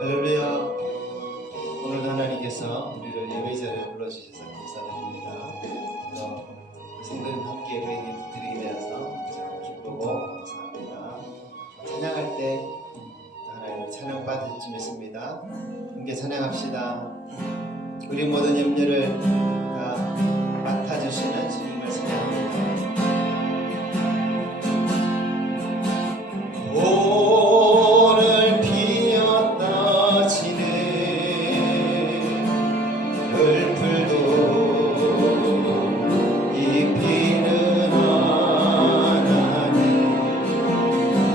할렐루야. 오늘도 하나님께서 우리를 예배 자리에 불러주셔서 감사드립니다. 또 성도님 함께 예배 드리게 되어서 참 기쁘고 감사합니다. 찬양할 때 하나님을 찬양받을 줄 믿습니다. 함께 찬양합시다. 우리 모든 염려를 다 맡아주시는 주님을 찬양합니다. 오늘 피었다 지는 별풀도 입히는 하나님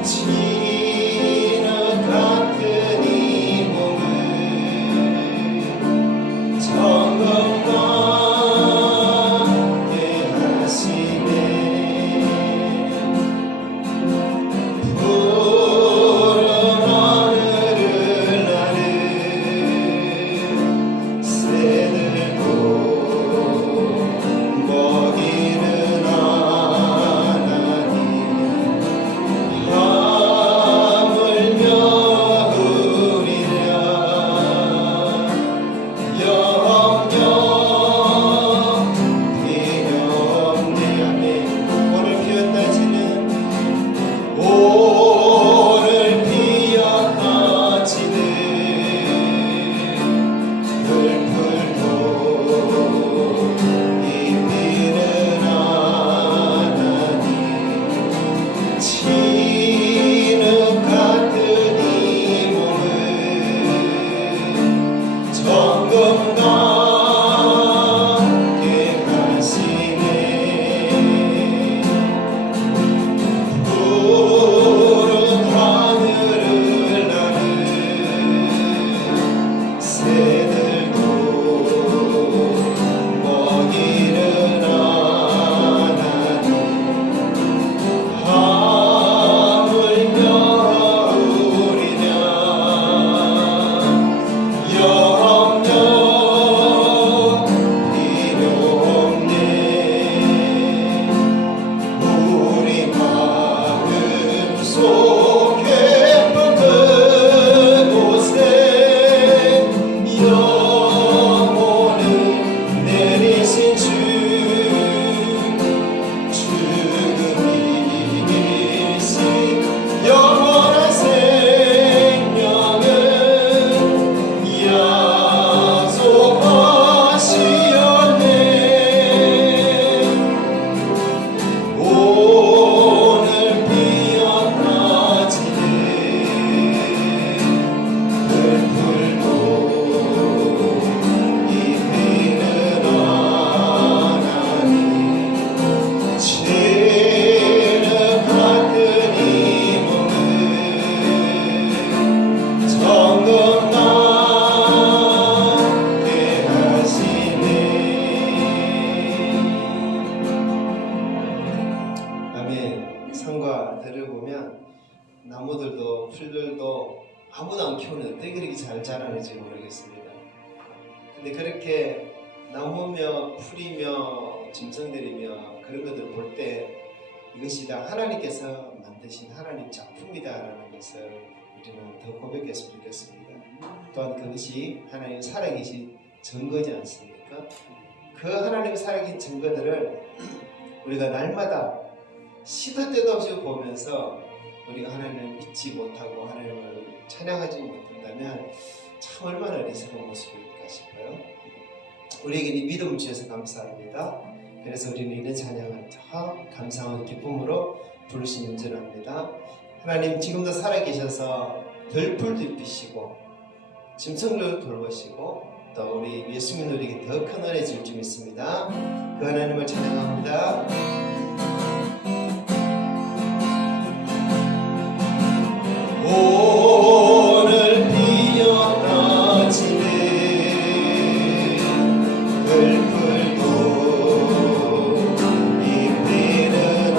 진흙 같은 이 몸을 정금나게 하시네. 산과 들을 보면 나무들도 풀들도 아무도 안 키우는데 어떻게 그렇게 잘 자라는지 모르겠습니다. 근데 그렇게 나무며 풀이며 짐승들이며 그런 것들을 볼 때 이것이 다 하나님께서 만드신 하나님 작품이다라는 것을 우리는 더 고백했으면 좋겠습니다. 또한 그것이 하나님 살아계신 증거지 않습니까? 그 하나님 살아계신 증거들을 우리가 날마다 시도 때도 없이 보면서 우리가 하나님을 믿지 못하고 하나님을 찬양하지 못한다면 참 얼마나 어리석은 모습일까 싶어요. 우리에게 이 믿음을 주셔서 감사합니다. 그래서 우리는 이런 찬양을 더 감사하는 기쁨으로 부르시 연전합니다. 하나님 지금도 살아계셔서 들풀도 입히시고 짐승들도 돌보시고 또 우리 예수님 우리에게 더 큰 은혜 줄 줄 믿습니다. 그 하나님을 찬양합니다. 오늘 피었다 지는 들풀도 입히는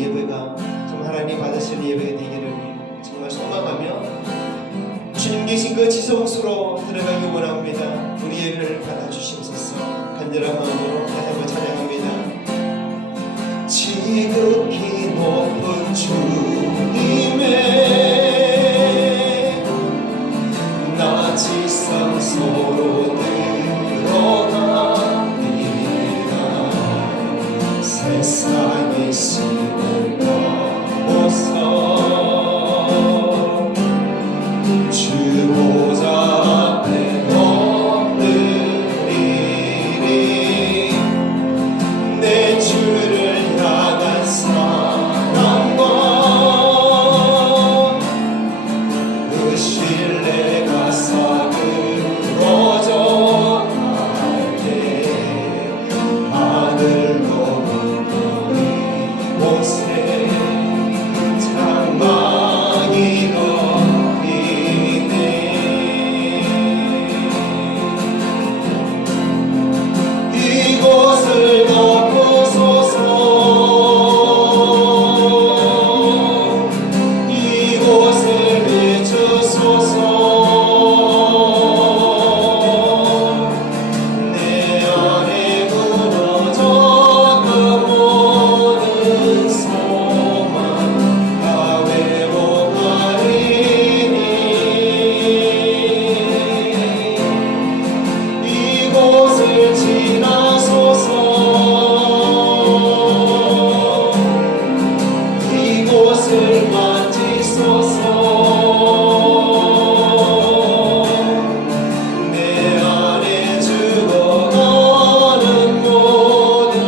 예배가 좀 하나님 받으시는 예배가 되기를 정말 소망하며 주님 계신 그 지성소로 들어가기 원합니다. 우리 예배를 받아주시옵소서. 간절한 마음으로 다시 한번 찬양합니다. 지극히 높은 주님의 나 지성소로 들어갑니다. 세상의 신을 넘어서 주 보좌 앞에 엎드리리. 내 주를 향한 사랑과 그 신뢰가 사그러져 갈 때 하늘로 묻는 이곳에 장막이 덮이네. 이곳을 덮으소서. 이곳을 비추소서. 내 안에 무너졌던 모든 소망 다 회복하리니. 이곳을 지나소서. 이곳을 만지소서. 내 안에 죽어가는 모든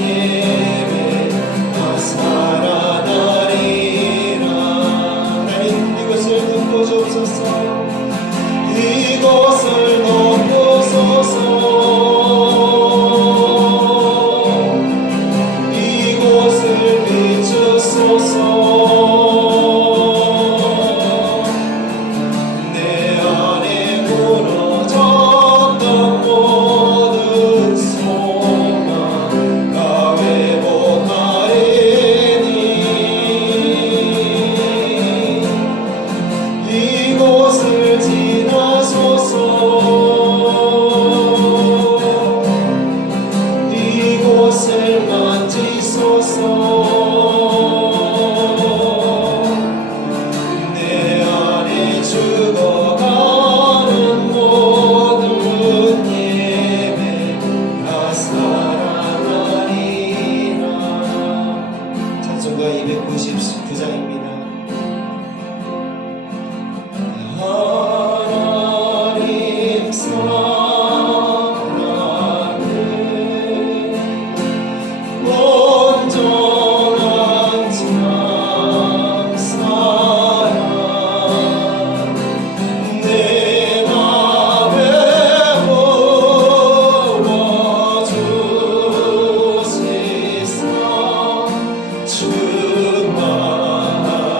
예배 다 살아나리라. 하나님 이곳을 덮어주옵소서. 이곳을 덮으소서. 이곳을 비추소서. 내 안에 무너졌던 모든 소망 다 회복하리니. 이곳을 지나소서. 이곳을 만지소서. 내 안에 죽어가는 모든 예배 다 살아나리라. 찬송가 299장입니다. 하나님 사랑은 온전한 참 사랑 내 맘에 부어주시사 충만하게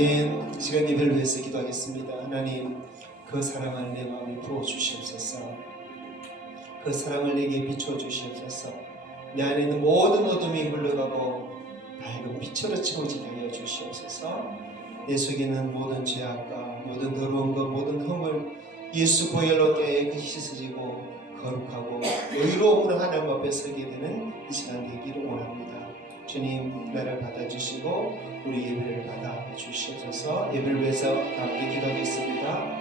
아멘. 이 시간 예배를 위해서 기도하겠습니다. 하나님, 그 사랑을 내 마음에 부어주시옵소서. 그 사랑을 내게 비춰주시옵소서. 내 안에 있는 모든 어둠이 물러가고 밝은 빛으로 채워지게 하여 주시옵소서. 내 속에 있는 모든 죄악과 모든 더러운 것, 모든 흠을 예수 보혈로 깨끗이 씻어지고 거룩하고 여유로움으로 하나님 앞에 서게 되는 이 시간 되기를 원합니다. 주님, 나를 받아주시고 우리 예배를 받아 주시옵소서. 예배를 위해서 함께 기도하겠습니다.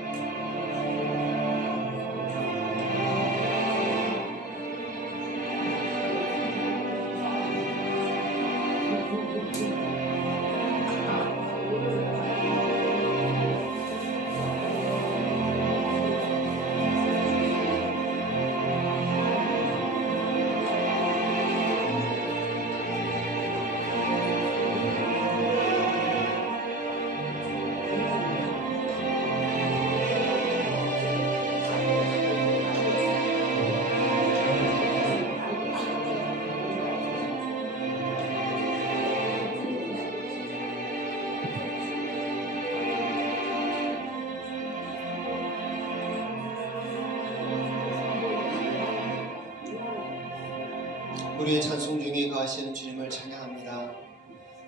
우리의 찬송 중에 거하시는 주님을 찬양합니다.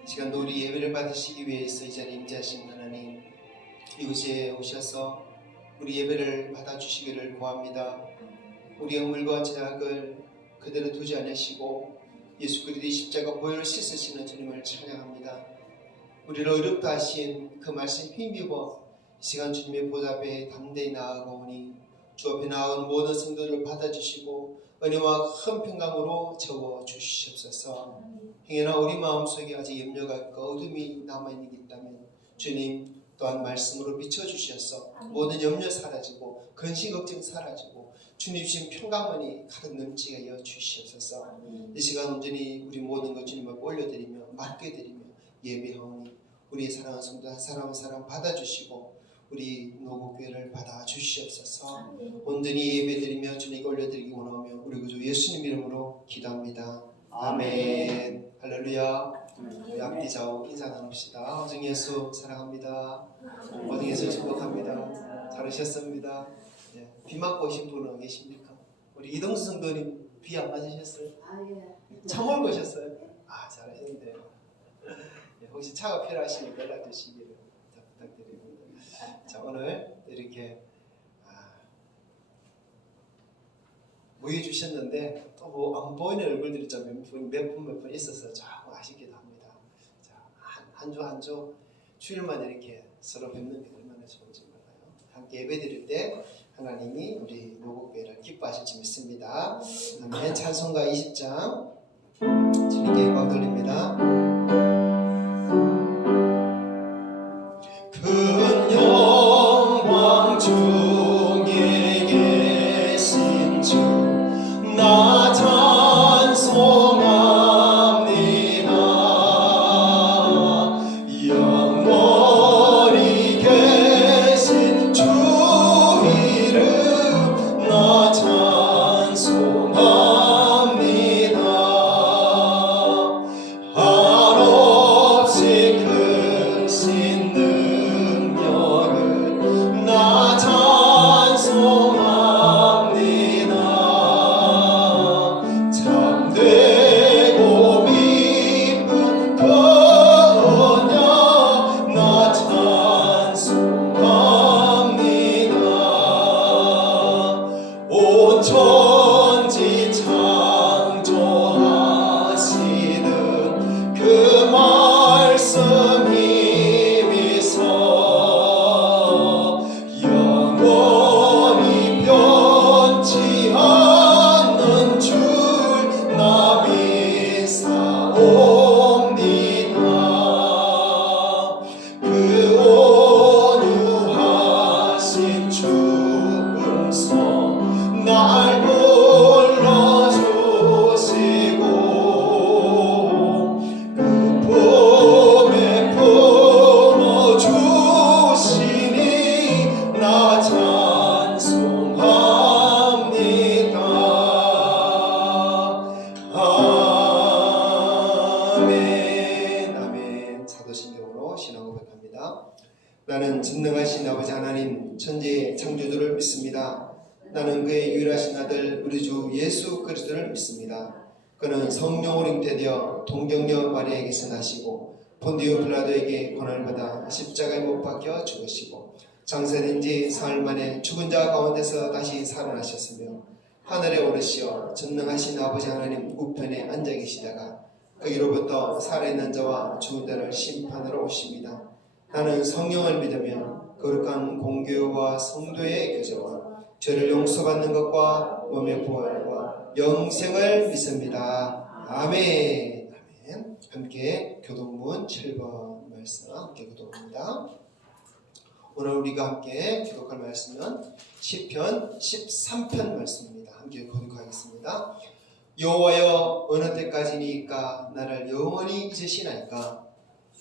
이 시간도 우리 예배를 받으시기 위해서 이 자리에 임재하신 하나님, 이곳에 오셔서 우리 예배를 받아주시기를 구합니다. 우리의 허물과 죄악을 그대로 두지 않으시고 예수 그리스도의 십자가 보혈을 씻으시는 주님을 찬양합니다. 우리를 어렵다 하신 그 말씀 힘입어 이 시간 주님의 보좌 앞에 담대히 나아가오니 주 앞에 나아온 모든 성도들을 받아주시고 은혜와 큰 평강으로 채워주시옵소서. 행여나 우리 마음속에 아직 염려가 있고 어둠이 남아있는 게 있다면 주님 또한 말씀으로 비춰주셔서 모든 염려 사라지고 근심 걱정 사라지고 주님 주신 평강만이 가득 넘치게 하여 주시옵소서. 이 시간 온전히 우리 모든 것 주님 앞에 올려드리며 맡겨드리며 예배하오니 우리의 사랑하는 성도 한 사람 한 사람 받아주시고 우리 노국교회를 받아 주시옵소서. 온전히 예배드리며 주님께 올려드리기 원하며 우리 구주 예수님 이름으로 기도합니다. 아멘. 할렐루야. 우리 앞뒤 좌우 인사 나눕시다. 오직 예수 사랑합니다. 오직 예수 축복합니다. 잘 오셨습니다. 네. 비 맞고 오신 분은 계십니까? 우리 이동수 성도님 비 안 맞으셨어요? 차 몰고 오셨어요? 아, 잘하셨는데요. 네, 혹시 차가 필요하시면 연락 주시기를 부탁드립니다. 자, 오늘 이렇게 모여 주셨는데 또 뭐 안 보이는 얼굴들이 몇 분 있어서 조금 아쉽기도 합니다. 자, 한 주 한 주 주일만 이렇게 서로 뵙는 게 얼마나 좋은지 몰라요. 함께 예배드릴 때 하나님이 우리 노국교회를 기뻐하실 줄 믿습니다. 아멘. 찬송가 20장 주님께 영광 돌립니다. 큰 영광 중에 계신 주 나 찬송합니다. 영원히 계신 주 이름 나 찬송합니다. 한없이 크신 능력을 나 찬송합니다. 참되고 깊은 권능 나 찬송합니다. 온 천지 창조하시는 그 말씀 힘이서 영원히 변치 않는 줄 나 믿사옵니다. 그 온유하신 주 음성 날 불러주시고 그 품에 품어주시니 나 찬송합니다. 아멘. 아멘. 사도신경으로 신앙 고백합니다. 나는 전능하신 아버지 하나님 천지의 창조주를 믿습니다. 나는 그의 유일하신 아들 우리 주 예수 그리스도를 믿습니다. 그는 성령으로 잉태되어 동정녀 마리아에게서 나시고 본디오 빌라도에게 고난을 받아 십자가에 못 박혀 죽으시고 장사된 지 사흘 만에 죽은 자 가운데서 다시 살아나셨으며 하늘에 오르시어 전능하신 아버지 하나님 우편에 앉아 계시다가 거기로부터 살아있는 자와 죽은 자를 심판하러 오십니다. 나는 성령을 믿으며 거룩한 공교와 성도의 교제와 죄를 용서받는 것과 몸의 부활과 영생을 믿습니다. 아멘. 아멘. 함께 교독문 7번 말씀 함께 교독합니다. 오늘 우리가 함께 기록할 말씀은 시편 13편 말씀입니다. 함께 교독하겠습니다. 여호와여 어느 때까지니까 나를 영원히 잊으시나이까?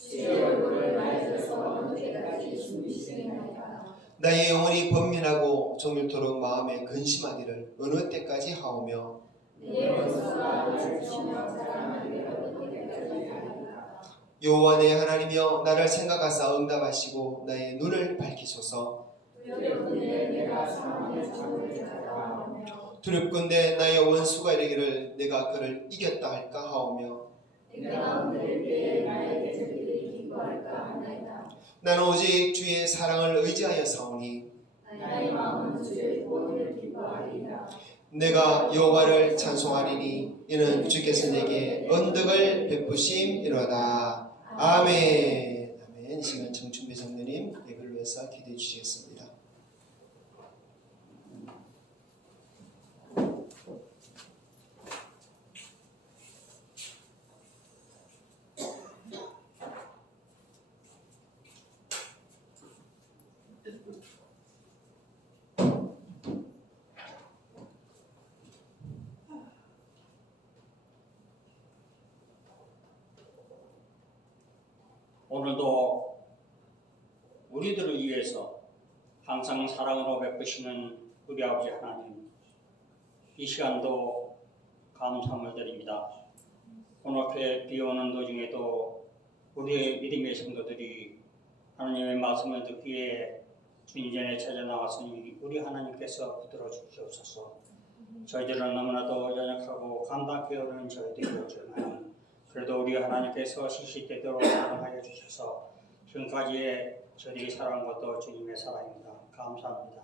주의 얼굴을 맑아서 어느 때까지 숨기시나이까? 나의 영혼이 번민하고 종일토록 마음에 근심하기를 어느 때까지 하오며 내 원수가 나를 치며 자랑하기를 어느 때까지 하리까? 여호와 내 하나님이여 나를 생각하사 응답하시고 나의 눈을 밝히소서. 두렵건대 내가 사망의 창을 찾아가오며 두렵건대 나의 원수가 이르기를 내가 그를 이겼다 할까 하오며 내가 흔들 때에 나의 대적들이 기뻐할까 하나이다. 나는 오직 주의 사랑을 의지하여 사오니 나의 마음은 주의 구원을 기뻐하리라. 내가 여호와를 찬송하리니 이는 주께서 내게 언덕을 베푸심이로다. 아멘. 아멘. 이 시간 정춘배 장로님 예배를 위해서 기도해 주시겠습니다. 오늘도 우리들을 위해서 항상 사랑으로 베푸시는 우리 아버지 하나님, 이 시간도 감사함을 드립니다. 오늘렇게 비오는 도중에도 우리의 믿음의 성도들이 하나님의 말씀을 듣기에 주님 전에 찾아 나왔으니 우리 하나님께서 붙들어 주시옵소서. 저희들은 너무나도 연약하고 감당하기 어려운 저희들이었지만 그래도 우리 하나님께서 시시때때로 사랑하여 주셔서 지금까지의 저희들이 살아온 것도 주님의 사랑입니다. 감사합니다.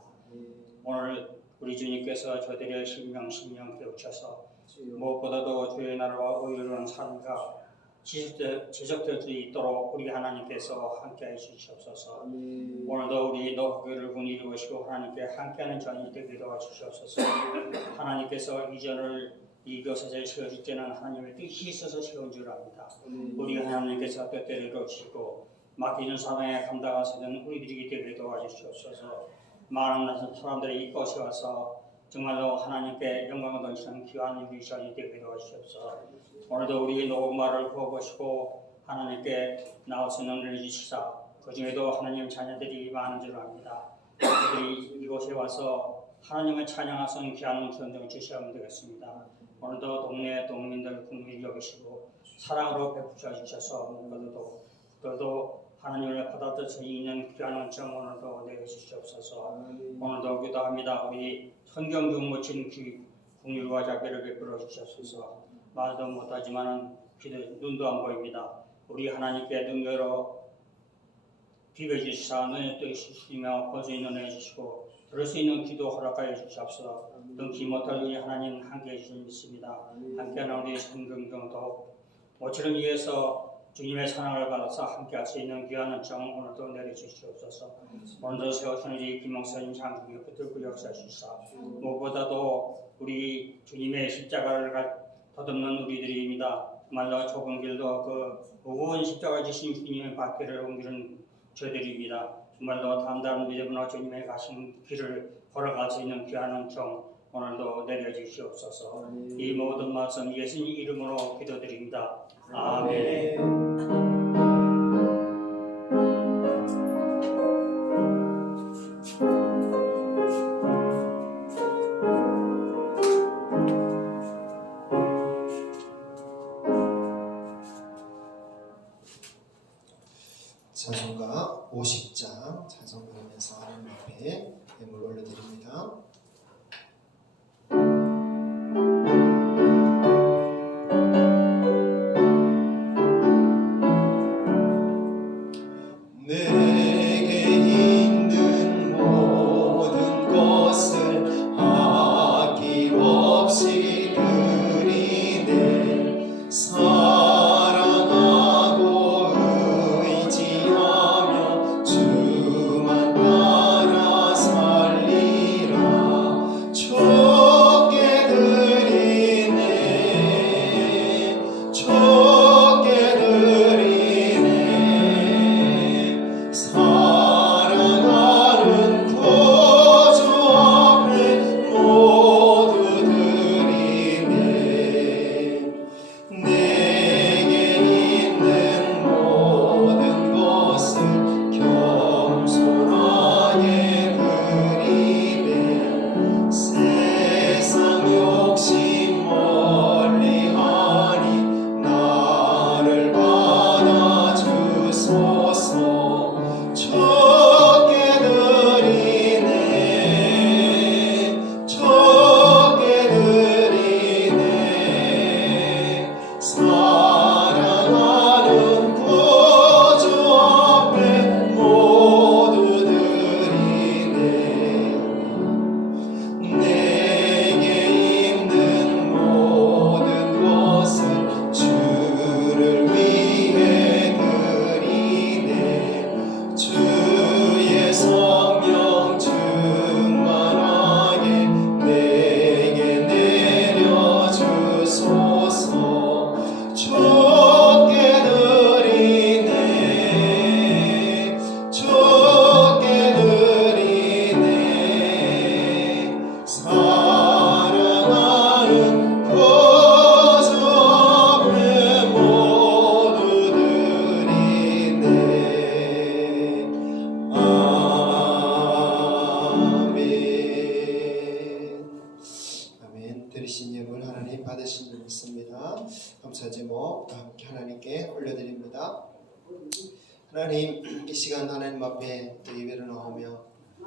오늘 우리 주님께서 저희들의 심령 깨우쳐서 무엇보다도 주의 나라와 의로운 삶과 지속될 수 있도록 우리 하나님께서 함께해 주시옵소서. 오늘도 우리 노후를 이루시고 하나님께 함께하는 전이 되게 도와주시옵소서. 하나님께서 이곳에 세워질 때는 하나님의 뜻이 있어서 세운 줄 압니다. 우리 하나님께서 뜻대로 이루시고 맡기는 사명에 감당하시는 우리들이 되게 도와주시옵소서. 많은 사람들이 이곳에 와서 정말로 하나님께 영광을 돌리시는 귀한 우리 전이 되게 도와주시옵소서. 오늘도 우리 녹음말을 구워보시고 하나님께 나올 수 있는 은혜를 주시사 그 중에도 하나님 자녀들이 많은 줄 압니다. 그들이 이곳에 와서 하나님을 찬양할 수 있는 귀한 음성을 주시면 되겠습니다. 오늘도 동네 동민들 국민을 여기시고 사랑으로 베푸셔 주셔서 무엇보다도 하나님을 받아들일 수 있는 귀한 은총 오늘도 내주시옵소서. 오늘도 기도합니다. 우리 성경중 묻힌 국률과 자비를 베풀어 주시옵소서. 말도 못하지만은 눈도 안 보입니다. 우리 하나님께 능력으로 비벼주시사 눈에 뜨시며 볼 수 있는 은혜 주시고 들을 수 있는 기도 허락하여 주시옵소서. 능치 못할 우리 하나님 함께해 주시는 믿습니다. 함께하는 우리 성경중도 모처럼 위해서 주님의 사랑을 받아서 함께할 수 있는 귀한 은총 오늘도 내려주시옵소서. 오늘도 세우시는 우리 김목사님 장중에 붙들고 역사하시사 무엇보다도 우리 주님의 십자가를 더듬는 우리들입니다. 정말로 좁은 길도 그 무거운 십자가 지신 주님의 발길을 옮기는 저희들입니다. 정말로 담대한 믿음으로 주님의 가신 길을 걸어갈 수 있는 귀한 은총 오늘도 내려주시옵소서. 이 모든 말씀 예수님 이름으로 기도드립니다. 아멘. 찬송가 50장 찬송 부르면서 하나님 앞에 예물 올려드립니다. 내게 있는 모든 것을 아낌없이 드리네. 사랑하고 의지하며 주만 따라 살리라. 좁게 드리네. 좁게 드리네. 사랑하는 구주 앞에 모두 드리네. 내게 있는 모든 것을 겸손하게 드리네. 세상 욕심 멀리하니 나를 받아주소서. 적게 드리네. 적게 드리네. 사랑하는 구주 앞에 모두 드리네. 내게 있는 모든 것을 주를 위해 드리네. 주의 성령 충만하게 내게 내려주소서. 좁게 드리네. 좁게 드리네. 사랑하는 구주 앞에 모두 드리네. 아멘. 드리신 예물 하나님 받으신 줄 믿습니다. 감사 제목 함께 하나님께 올려드립니다. 하나님, 이 시간 하나님 앞에 또 예배를 나오며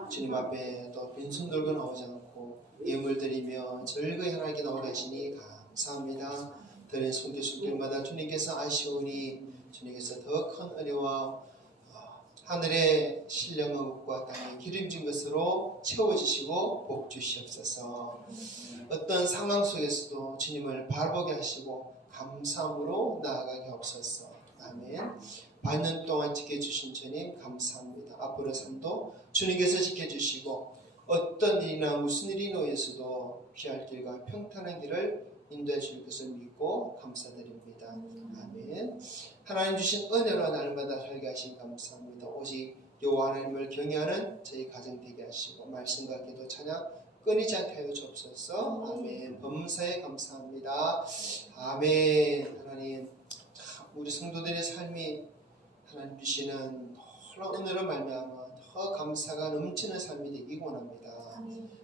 주님 앞에 또 빈손 들고 나오지 않고 예물 드리며 즐거이 하나님께 나오게 하시니 감사합니다. 드린 손길 손길마다 주님께서 아시오니 주님께서 더 큰 은혜와 하늘의 신령한 것과 땅의 기름진 것으로 채워주시고 복 주시옵소서. 어떤 상황 속에서도 주님을 바라보게 하시고 감사함으로 나아가게 하옵소서. 아멘. 반년 동안 지켜주신 주님 감사합니다. 앞으로 삶도 주님께서 지켜주시고 어떤 일이나 무슨 일이 놓여서도 피할 길과 평탄한 길을 인도해 주실 것을 믿고 감사드립니다. 아멘. 하나님 주신 은혜로 날마다 살게 하신 감사합니다. 오직 여호와 하나님을 경외하는 저희 가정 되게 하시고 말씀과 기도 찬양 끊이지 않게 하여 주옵소서. 아멘. 범사에 감사합니다. 아멘. 하나님, 우리 성도들의 삶이 하나님 주시는 놀라운 은혜로 말미암아 더 감사가 넘치는 삶이 되기 원합니다.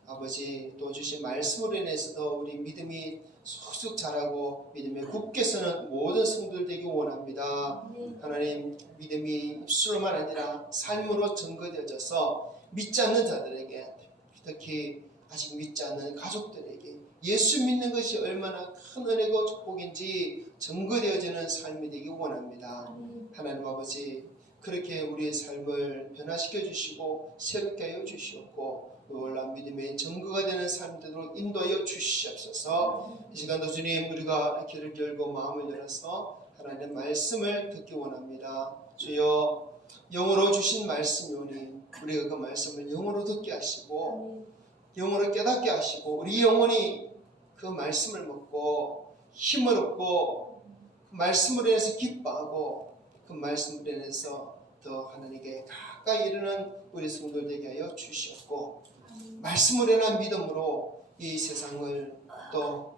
아버지, 또 주신 말씀으로 인해서도 우리 믿음이 쑥쑥 자라고 믿음에 굳게 서는 모든 성도들 되기 원합니다. 하나님, 믿음이 입술로만 아니라 삶으로 증거되어져서 믿지 않는 자들에게, 특히 아직 믿지 않는 가족들에게 예수 믿는 것이 얼마나 큰 은혜고 축복인지 증거되어지는 삶이 되기 원합니다. 하나님 아버지, 그렇게 우리의 삶을 변화시켜 주시고 새롭게 하여 주시옵고 놀라운 믿음의 증거가 되는 삶들로 인도하여 주시옵소서. 이 시간도 주님, 우리가 귀를 열고 마음을 열어서 하나님의 말씀을 듣기 원합니다. 주여, 영으로 주신 말씀이오니 우리가 그 말씀을 영으로 듣게 하시고 영으로 깨닫게 하시고 우리 영혼이 그 말씀을 먹고 힘을 얻고 그 말씀으로 인해서 기뻐하고 그 말씀으로 인해서 더 하나님께 가까이 이르는 우리 성도들 되게 하여 주시옵고 말씀으로 인한 믿음으로 이 세상을 또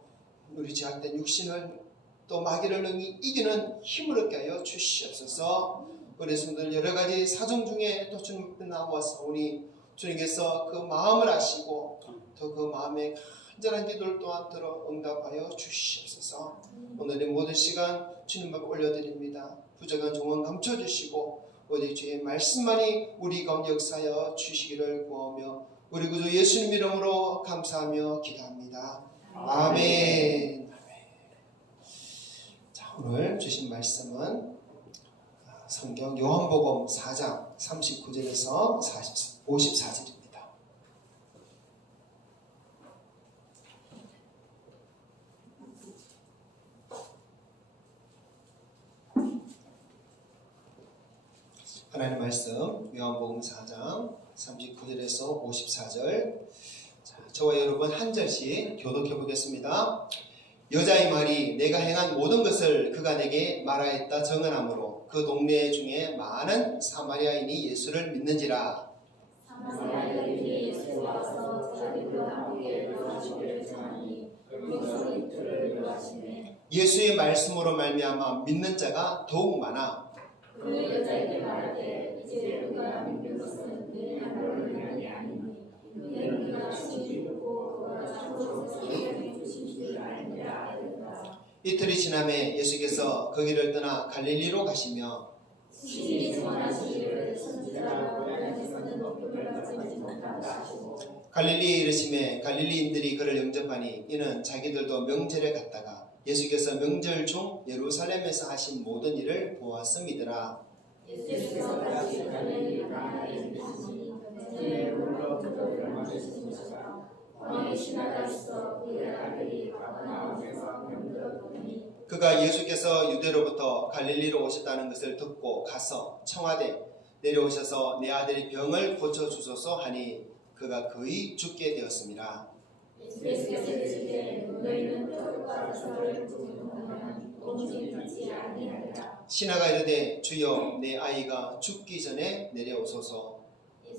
우리 제약된 육신을 또 마귀를 능히 이기는 힘을 얻게 하여 주시옵소서. 우리 성도들 여러 가지 사정 중에 또 주님 앞에 나와서오니 주님께서 그 마음을 아시고 또 그 마음에 간절한 기도를 또한 들어 응답하여 주시옵소서. 오늘의 모든 시간 주님 앞에 올려드립니다. 부족한 종은 감춰주시고 오직 주의 말씀만이 우리 가운데 역사하여 주시기를 구하며 우리 구주 예수님 이름으로 감사하며 기도합니다. 아멘. 자, 오늘 주신 말씀은 성경 요한복음 4장 39절에서 54절입니다. 하나님의 말씀 요한복음 4장 39절에서 54절. 자, 저와 여러분 한 절씩 교독해 보겠습니다. 여자의 말이 내가 행한 모든 것을 그가 내게 말하였다 정언하므로 그 동네 중에 많은 사마리아인이 예수를 믿는지라. 사마리아인이 예수께 와서 자기도 함께 노하시기를 청하니 거기서 이틀을 노하시네. 예수의 말씀으로 말미암아 믿는 자가 더욱 많아. 그 여자에게 말하되 이제 우리가 믿는 것은 내 말로는 아니니 이는 우리가 주님 믿고 그가 참으로 세상에 주신 줄 알미라 하였다. 이틀이 지남에 예수께서 거기를 떠나 갈릴리로 가시며 시인이 증언하시기를 선지자라고 하나님께서는 높임을 받지 못한다 하시고 갈릴리에 이르심에 갈릴리인들이 그를 영접하니 이는 자기들도 명절에 갔다가 예수께서 명절 중 예루살렘에서 하신 모든 일을 보았음이더라. 예수께서 다시 갈릴리 가나에 이르시니 전에 물로 그들을 맞으시니라. 왕의 신하가 있어 그의 아들이 가버나움에서 병들어 보니 그가 예수께서 유대로부터 갈릴리로 오셨다는 것을 듣고 가서 청하되 내려오셔서 내 아들이 병을 고쳐주소서 하니 그가 거의 죽게 되었습니다. 예수께서 이르시되 너희는 떡과 저를 주문하면 오직 듣지 아니하리라. 신하가 이르되 주여 내 아이가 죽기 전에 내려오소서.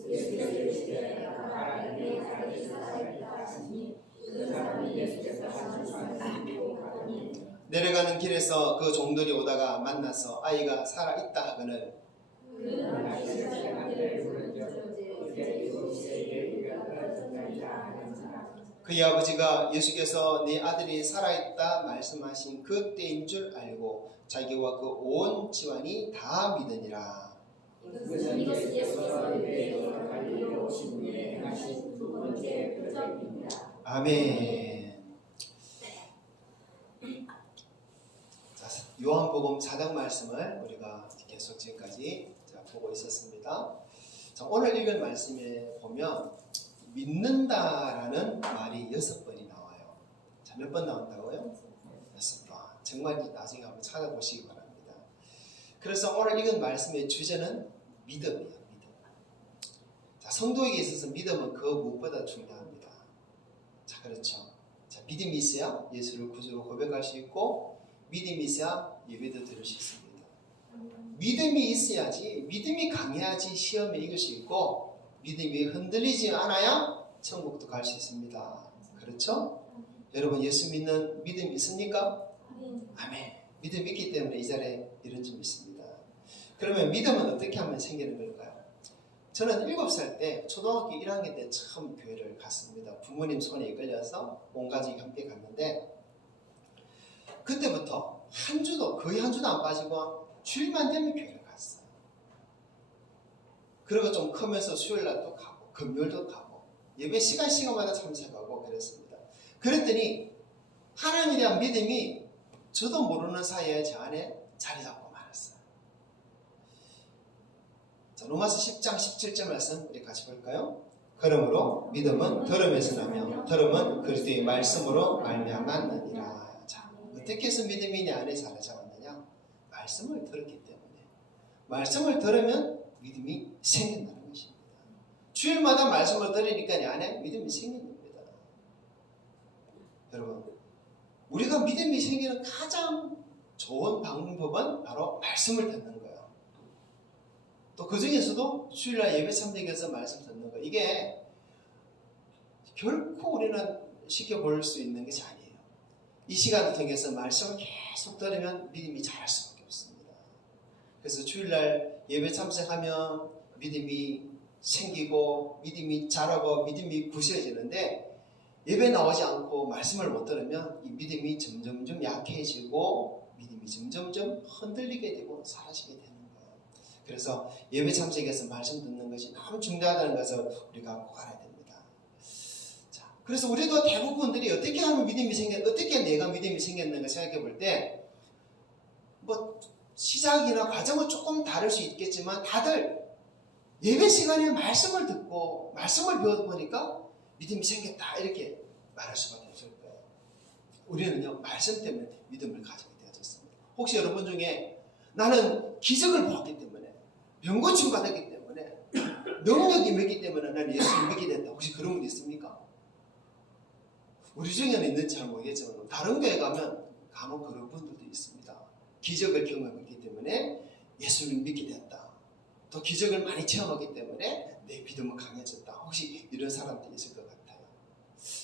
예수께서 이르시되 가라 내 아들이 살아있다 하시니 그 사람이 예수께서 하신 말씀을 믿고 가더니 내려가는 길에서 그 종들이 오다가 만나서 아이가 살아있다 하거늘 그 아이의 아들을 부르짖어 이제 7시에 예비가 떨어졌나이다 하는 사람. 그의 아버지가 예수께서 네 아들이 살아있다 말씀하신 그때인 줄 알고 자기와 그 온 집안이 다 믿으니라. 이것은 예수께서 유대에서 갈릴리로 오신 후에 행하신 두 번째 표적입니다. 아멘. 자, 요한복음 4장 말씀을 우리가 계속 지금까지 보고 있었습니다. 자, 오늘 읽은 말씀에 보면 믿는다라는 말이 6번이 나와요. 자, 몇 번 나온다고요? 6번. 정말 나중에 한번 찾아보시기 바랍니다. 그래서 오늘 읽은 말씀의 주제는 믿음이에요. 믿음. 자, 성도에게 있어서 믿음은 그 무엇보다 중요합니다. 자, 그렇죠. 자, 믿음이 있어야 예수를 구주로 고백할 수 있고 믿음이 있어야 예배도 드릴 수 있습니다. 믿음이 있어야지, 믿음이 강해야지 시험에 이길 수 있고 믿음이 흔들리지 않아야 천국도 갈 수 있습니다. 그렇죠? 여러분 예수 믿는 믿음이 있습니까? 아멘. 믿음이 있기 때문에 이 자리에 이런 점 있습니다. 그러면 믿음은 어떻게 하면 생기는 걸까요? 저는 7살 때 초등학교 1학년 때 처음 교회를 갔습니다. 부모님 손에 이끌려서 온 가족이 함께 갔는데 그때부터 거의 한 주도 안 빠지고 주일만 되면 교회를 갔어요. 그리고 좀 크면서 수요일날도 가고 금요일도 가고 예배 시간마다 참석하고 그랬습니다. 그랬더니 하나님에 대한 믿음이 저도 모르는 사이에 저 안에 자리 잡고 말았어요. 자, 로마서 10장 17절 말씀 우리 같이 볼까요? 그러므로 믿음은 들음에서 나며 들음은 그리스도의 말씀으로 말미암았느니라. 자, 어떻게 해서 믿음이 내 안에 자리 잡았느냐? 말씀을 들었기 때문에. 말씀을 들으면 믿음이 생긴다는 것입니다. 주일마다 말씀을 들으니까 내 안에 믿음이 생깁니다. 여러분, 우리가 믿음이 생기는 가장 좋은 방법은 바로 말씀을 듣는 거예요. 또 그 중에서도 주일날 예배 참석해서 말씀 듣는 거. 이게 결코 우리는 쉽게 볼 수 있는 것이 아니에요. 이 시간을 통해서 말씀을 계속 들으면 믿음이 자랄 수밖에 없습니다. 그래서 주일날 예배 참석하면 믿음이 생기고 믿음이 자라고 믿음이 부셔지는데 예배 나오지 않고 말씀을 못 들으면 이 믿음이 점점점 약해지고 믿음이 점점점 흔들리게 되고 사라지게 되는 거예요. 그래서 예배 참석에서 말씀 듣는 것이 너무 중요하다는 것을 우리가 꼭 알아야 됩니다. 자, 그래서 우리도 대부분들이 어떻게 하면 믿음이 어떻게 내가 믿음이 생겼는가 생각해 볼 때, 뭐 시작이나 과정은 조금 다를 수 있겠지만 다들 예배 시간에 말씀을 듣고 말씀을 배워보니까 믿음이 생겼다 이렇게 말할 수밖에 없을 거예요. 우리는요 말씀 때문에 믿음을 가지게 되어졌습니다. 혹시 여러분 중에 나는 기적을 보았기 때문에 병고침 받았기 때문에 능력이 있기 때문에 나는 예수를 믿게 됐다, 혹시 그런 분 있습니까? 우리 중에는 있는지 잘 모르겠지만 다른 교회 가면 간혹 그런 분들도 있습니다. 기적을 경험했기 때문에 예수를 믿게 됐다, 또 기적을 많이 체험하기 때문에 내 믿음은 강해졌다, 혹시 이런 사람들이 있을 것 같아요.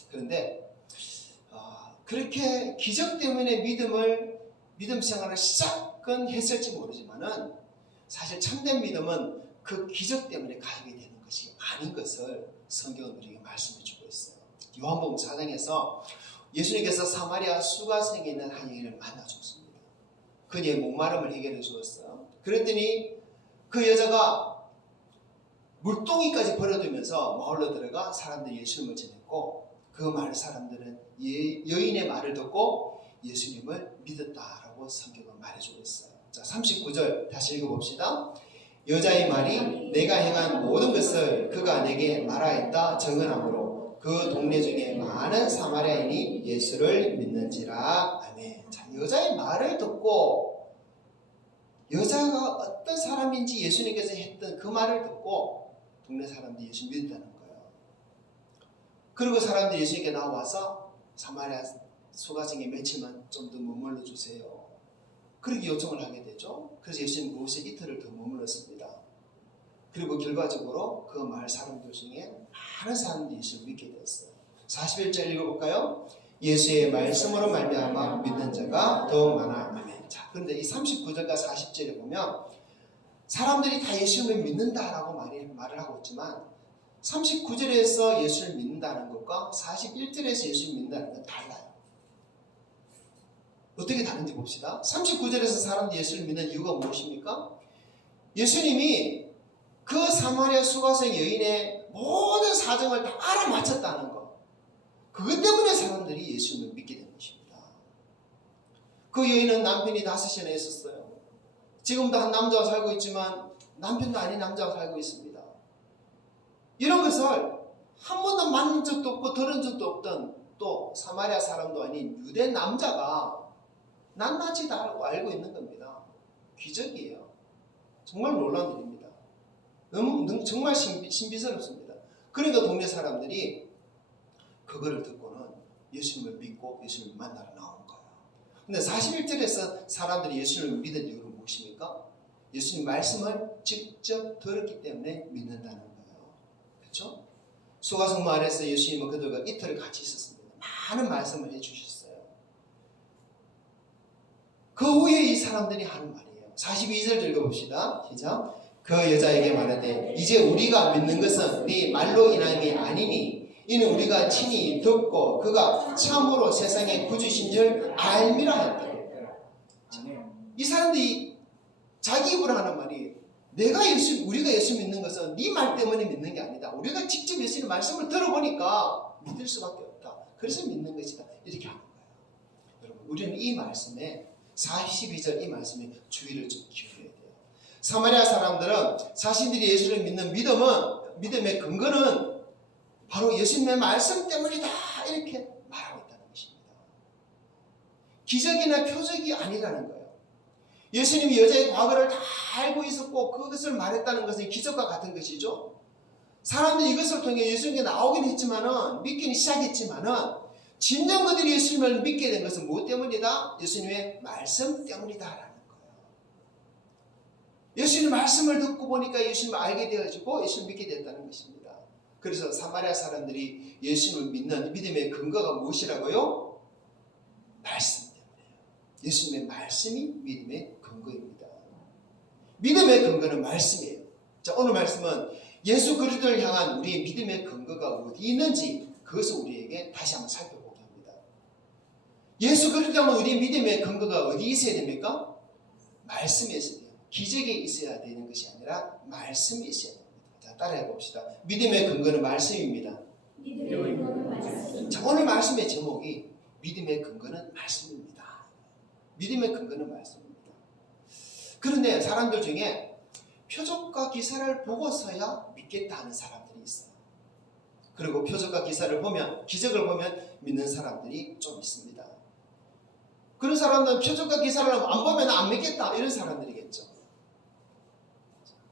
그런데 그렇게 기적 때문에 믿음 생활을 시작은 했을지 모르지만은 사실 참된 믿음은 그 기적 때문에 가지게 되는 것이 아닌 것을 성경은 우리에게 말씀해 주고 있어요. 요한복음 4장에서 예수님께서 사마리아 수가성에 있는 한 여인을 만나줬습니다. 그녀의 목마름을 해결해 주었어요. 그랬더니 그 여자가 물동이까지 버려두면서 마을로 들어가 사람들이 예수님을 전했고, 그 말 사람들은 여인의 말을 듣고 예수님을 믿었다라고 성경은 말해주고 있어요. 자, 39절 다시 읽어봅시다. 여자의 말이 내가 행한 모든 것을 그가 내게 말하였다 증언하므로 그 동네 중에 많은 사마리아인이 예수를 믿는지라. 아멘. 자, 여자의 말을 듣고, 여자가 어떤 사람인지 예수님께서 했던 그 말을 듣고 동네 사람들이 예수 믿었다는 거예요. 그리고 사람들이 예수님께 나와서 사마리아 수가성에 며칠만 좀 더 머물러 주세요, 그렇게 요청을 하게 되죠. 그래서 예수님 그곳에 이틀을 더 머물렀습니다. 그리고 결과적으로 그 마을 사람들 중에 많은 사람들이 예수를 믿게 되었어요. 41절 읽어볼까요? 예수의 말씀으로 말미암아 믿는 자가 더욱 많아. 아멘. 자, 그런데 이 39절과 40절에 보면 사람들이 다 예수를 믿는다라고 말을 하고 있지만 39절에서 예수를 믿는다는 것과 41절에서 예수를 믿는다는 건 달라요. 어떻게 다른지 봅시다. 39절에서 사람들이 예수를 믿는 이유가 무엇입니까? 예수님이 그 사마리아 수가성 여인의 모든 사정을 다 알아맞혔다는 것, 그것 때문에 사람들이 예수님을 믿게 된 것입니다. 그 여인은 남편이 5이나 있었어요. 지금도 한 남자와 살고 있지만 남편도 아닌 남자와 살고 있습니다. 이런 것을 한 번도 만난 적도 없고 들은 적도 없던 또 사마리아 사람도 아닌 유대 남자가 낱낱이 다 알고 있는 겁니다. 기적이에요. 정말 놀라운 일입니다. 정말 신비스럽습니다. 그러니까 동네 사람들이 그거를 듣고는 예수님을 믿고 예수님을 만나러 나온 거예요. 근데 41절에서 사람들이 예수님을 믿은 이유는 무엇입니까? 예수님 말씀을 직접 들었기 때문에 믿는다는 거예요. 그렇죠? 수가성 마을에서 예수님은 그들과 이틀을 같이 있었습니다. 많은 말씀을 해주셨어요. 그 후에 이 사람들이 하는 말이에요. 42절 읽어봅시다. 시작. 그 여자에게 말하되 이제 우리가 믿는 것은 네 말로 인함이 아니니 이는 우리가 친히 듣고 그가 참으로 세상에 구주신 줄 알미라 했다. 이 사람들이 자기 입으로 하는 말이 우리가 예수 믿는 것은 네 말 때문에 믿는 게 아니다. 우리가 직접 예수님 말씀을 들어보니까 믿을 수밖에 없다. 그래서 믿는 것이다. 이렇게 하는 거예요. 여러분, 우리는 이 말씀에 42절 이 말씀에 주의를 좀 기울여야 돼요. 사마리아 사람들은 자신들이 예수를 믿는 믿음의 근거는 바로 예수님의 말씀 때문이다 이렇게 말하고 있다는 것입니다. 기적이나 표적이 아니라는 거예요. 예수님이 여자의 과거를 다 알고 있었고 그것을 말했다는 것은 기적과 같은 것이죠. 사람들이 이것을 통해 예수님께 나오긴 했지만은 믿기는 시작했지만은 진정 그들이 예수님을 믿게 된 것은 무엇 때문이다? 예수님의 말씀 때문이다라는 거예요. 예수님의 말씀을 듣고 보니까 예수님을 알게 되어지고 예수님을 믿게 됐다는 것입니다. 그래서 사마리아 사람들이 예수님을 믿는 믿음의 근거가 무엇이라고요? 말씀 때문이에요. 예수님의 말씀이 믿음의 근거입니다. 믿음의 근거는 말씀이에요. 자, 오늘 말씀은 예수 그리스도를 향한 우리의 믿음의 근거가 어디 있는지 그것을 우리에게 다시 한번 살펴보게 합니다. 예수 그리스도 하면 우리의 믿음의 근거가 어디 있어야 됩니까? 말씀에 있어야 돼요. 기적이 있어야 되는 것이 아니라 말씀이 있어야 됩니다. 자, 따라해 봅시다. 믿음의 근거는 말씀입니다. 믿음의 근거는 말씀. 자, 오늘 말씀의 제목이 믿음의 근거는 말씀입니다. 믿음의 근거는 말씀입니다. 그런데 사람들 중에 표적과 기사를 보고서야 믿겠다 하는 사람들이 있어요. 그리고 표적과 기사를 보면, 기적을 보면 믿는 사람들이 좀 있습니다. 그런 사람들은 표적과 기사를 안 보면 안 믿겠다 이런 사람들이겠죠.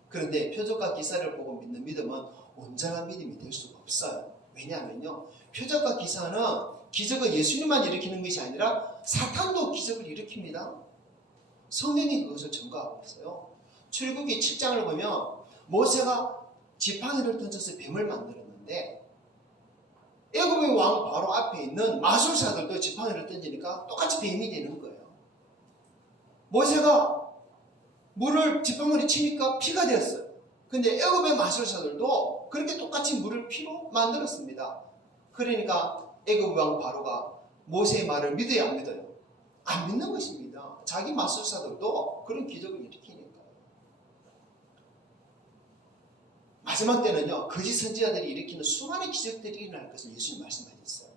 그런데 표적과 기사를 보고 믿는 믿음은 온전한 믿음이 될 수가 없어요. 왜냐하면요, 표적과 기사는 기적은 예수님만 일으키는 것이 아니라 사탄도 기적을 일으킵니다. 성경이 그것을 증거하고 있어요. 출애굽기 7장을 보면 모세가 지팡이를 던져서 뱀을 만들었는데 애굽의 왕 바로 앞에 있는 마술사들도 지팡이를 던지니까 똑같이 뱀이 되는 거예요. 모세가 물을 지팡이를 치니까 피가 되었어요. 근데 애굽의 마술사들도 그렇게 똑같이 물을 피로 만들었습니다. 그러니까 애굽 왕 바로가 모세의 말을 믿어야 안 믿어요? 안 믿는 것입니다. 자기 마술사들도 그런 기적을 일으키니까. 마지막 때는요, 거짓 선지자들이 일으키는 수많은 기적들이 일어날 것을 예수님 말씀하셨어요.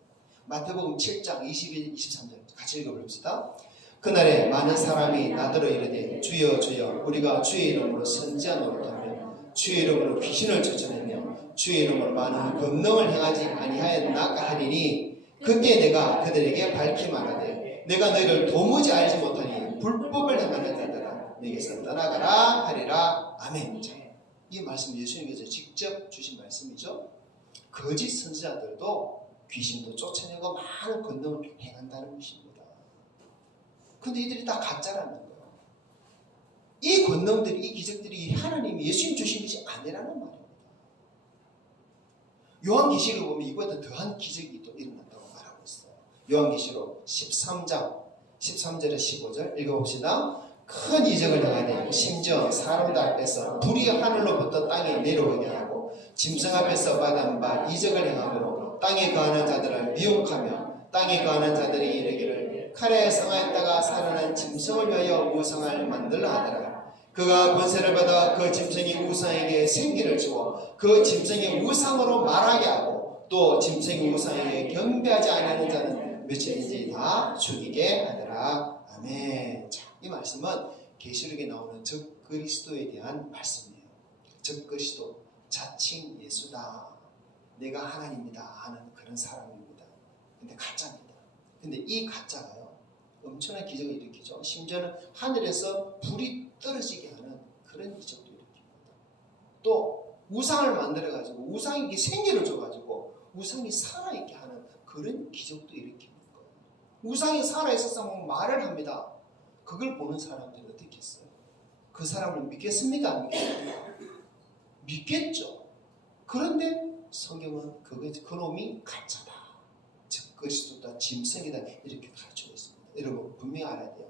마태복음 7장 21, 23절 같이 읽어봅시다. 그날에 많은 사람이 나더러 이르되 주여 주여 우리가 주의 이름으로 선지자 노릇하며 주의 이름으로 귀신을 쫓아내며 주의 이름으로 많은 권능을 행하지 아니하였나까 하리니 그때 내가 그들에게 밝히 말하되 내가 너희를 도무지 알지 못하니 불법을 행하는 자들아 내게서 떠나가라 하리라. 아멘. 이 말씀 예수님께서 직접 주신 말씀이죠. 거짓 선지자들도 귀신도 쫓아내고 많은 권능을 행한다는 것입니다. 근데 이들이 다 가짜라는 거예요. 이 권능들이, 이 기적들이 하나님이 예수님 주신 것이 아니라는 말입니다. 요한계시록을 보면 이보다 더한 기적이 또 일어난다고 말하고 있어요. 요한계시록 13장 13절에 15절 읽어봅시다. 큰 이적을 행하되 심지어 사람들 앞에서 불이 하늘로부터 땅에 내려오게 하고 짐승 앞에서 받은 바 이적을 행함으로 땅에 거하는 자들을 미혹하며 땅에 거하는 자들이 이르기를 칼에 성하였다가 살아난 짐승을 위하여 우상을 만들라 하더라. 그가 권세를 받아 그 짐승이 우상에게 생기를 주고 그 짐승이 우상으로 말하게 하고 또 짐승이 우상에게 경배하지 아니하는 자는 며칠인지 다 죽이게 하더라. 아멘. 자, 이 말씀은 계시록에 나오는 적그리스도에 대한 말씀이에요. 적그리스도, 자칭 예수다, 내가 하나님이다 하는 그런 사람입니다. 근데 가짜입니다. 근데 이 가짜가요 엄청난 기적을 일으키죠. 심지어는 하늘에서 불이 떨어지게 하는 그런 기적도 일으킵니다. 또 우상을 만들어가지고 우상에게 생기를 줘가지고 우상이 살아있게 하는 그런 기적도 일으킵니다. 우상이 살아있었으면 말을 합니다. 그걸 보는 사람들이 어떻게 했어요? 그 사람을 믿겠습니까? 안 믿겠습니까? 믿겠죠. 그런데 성경은 그놈이 가짜다, 적그리스도다, 짐승이다 이렇게 가르치고 있습니다. 여러분 분명히 알아야 돼요.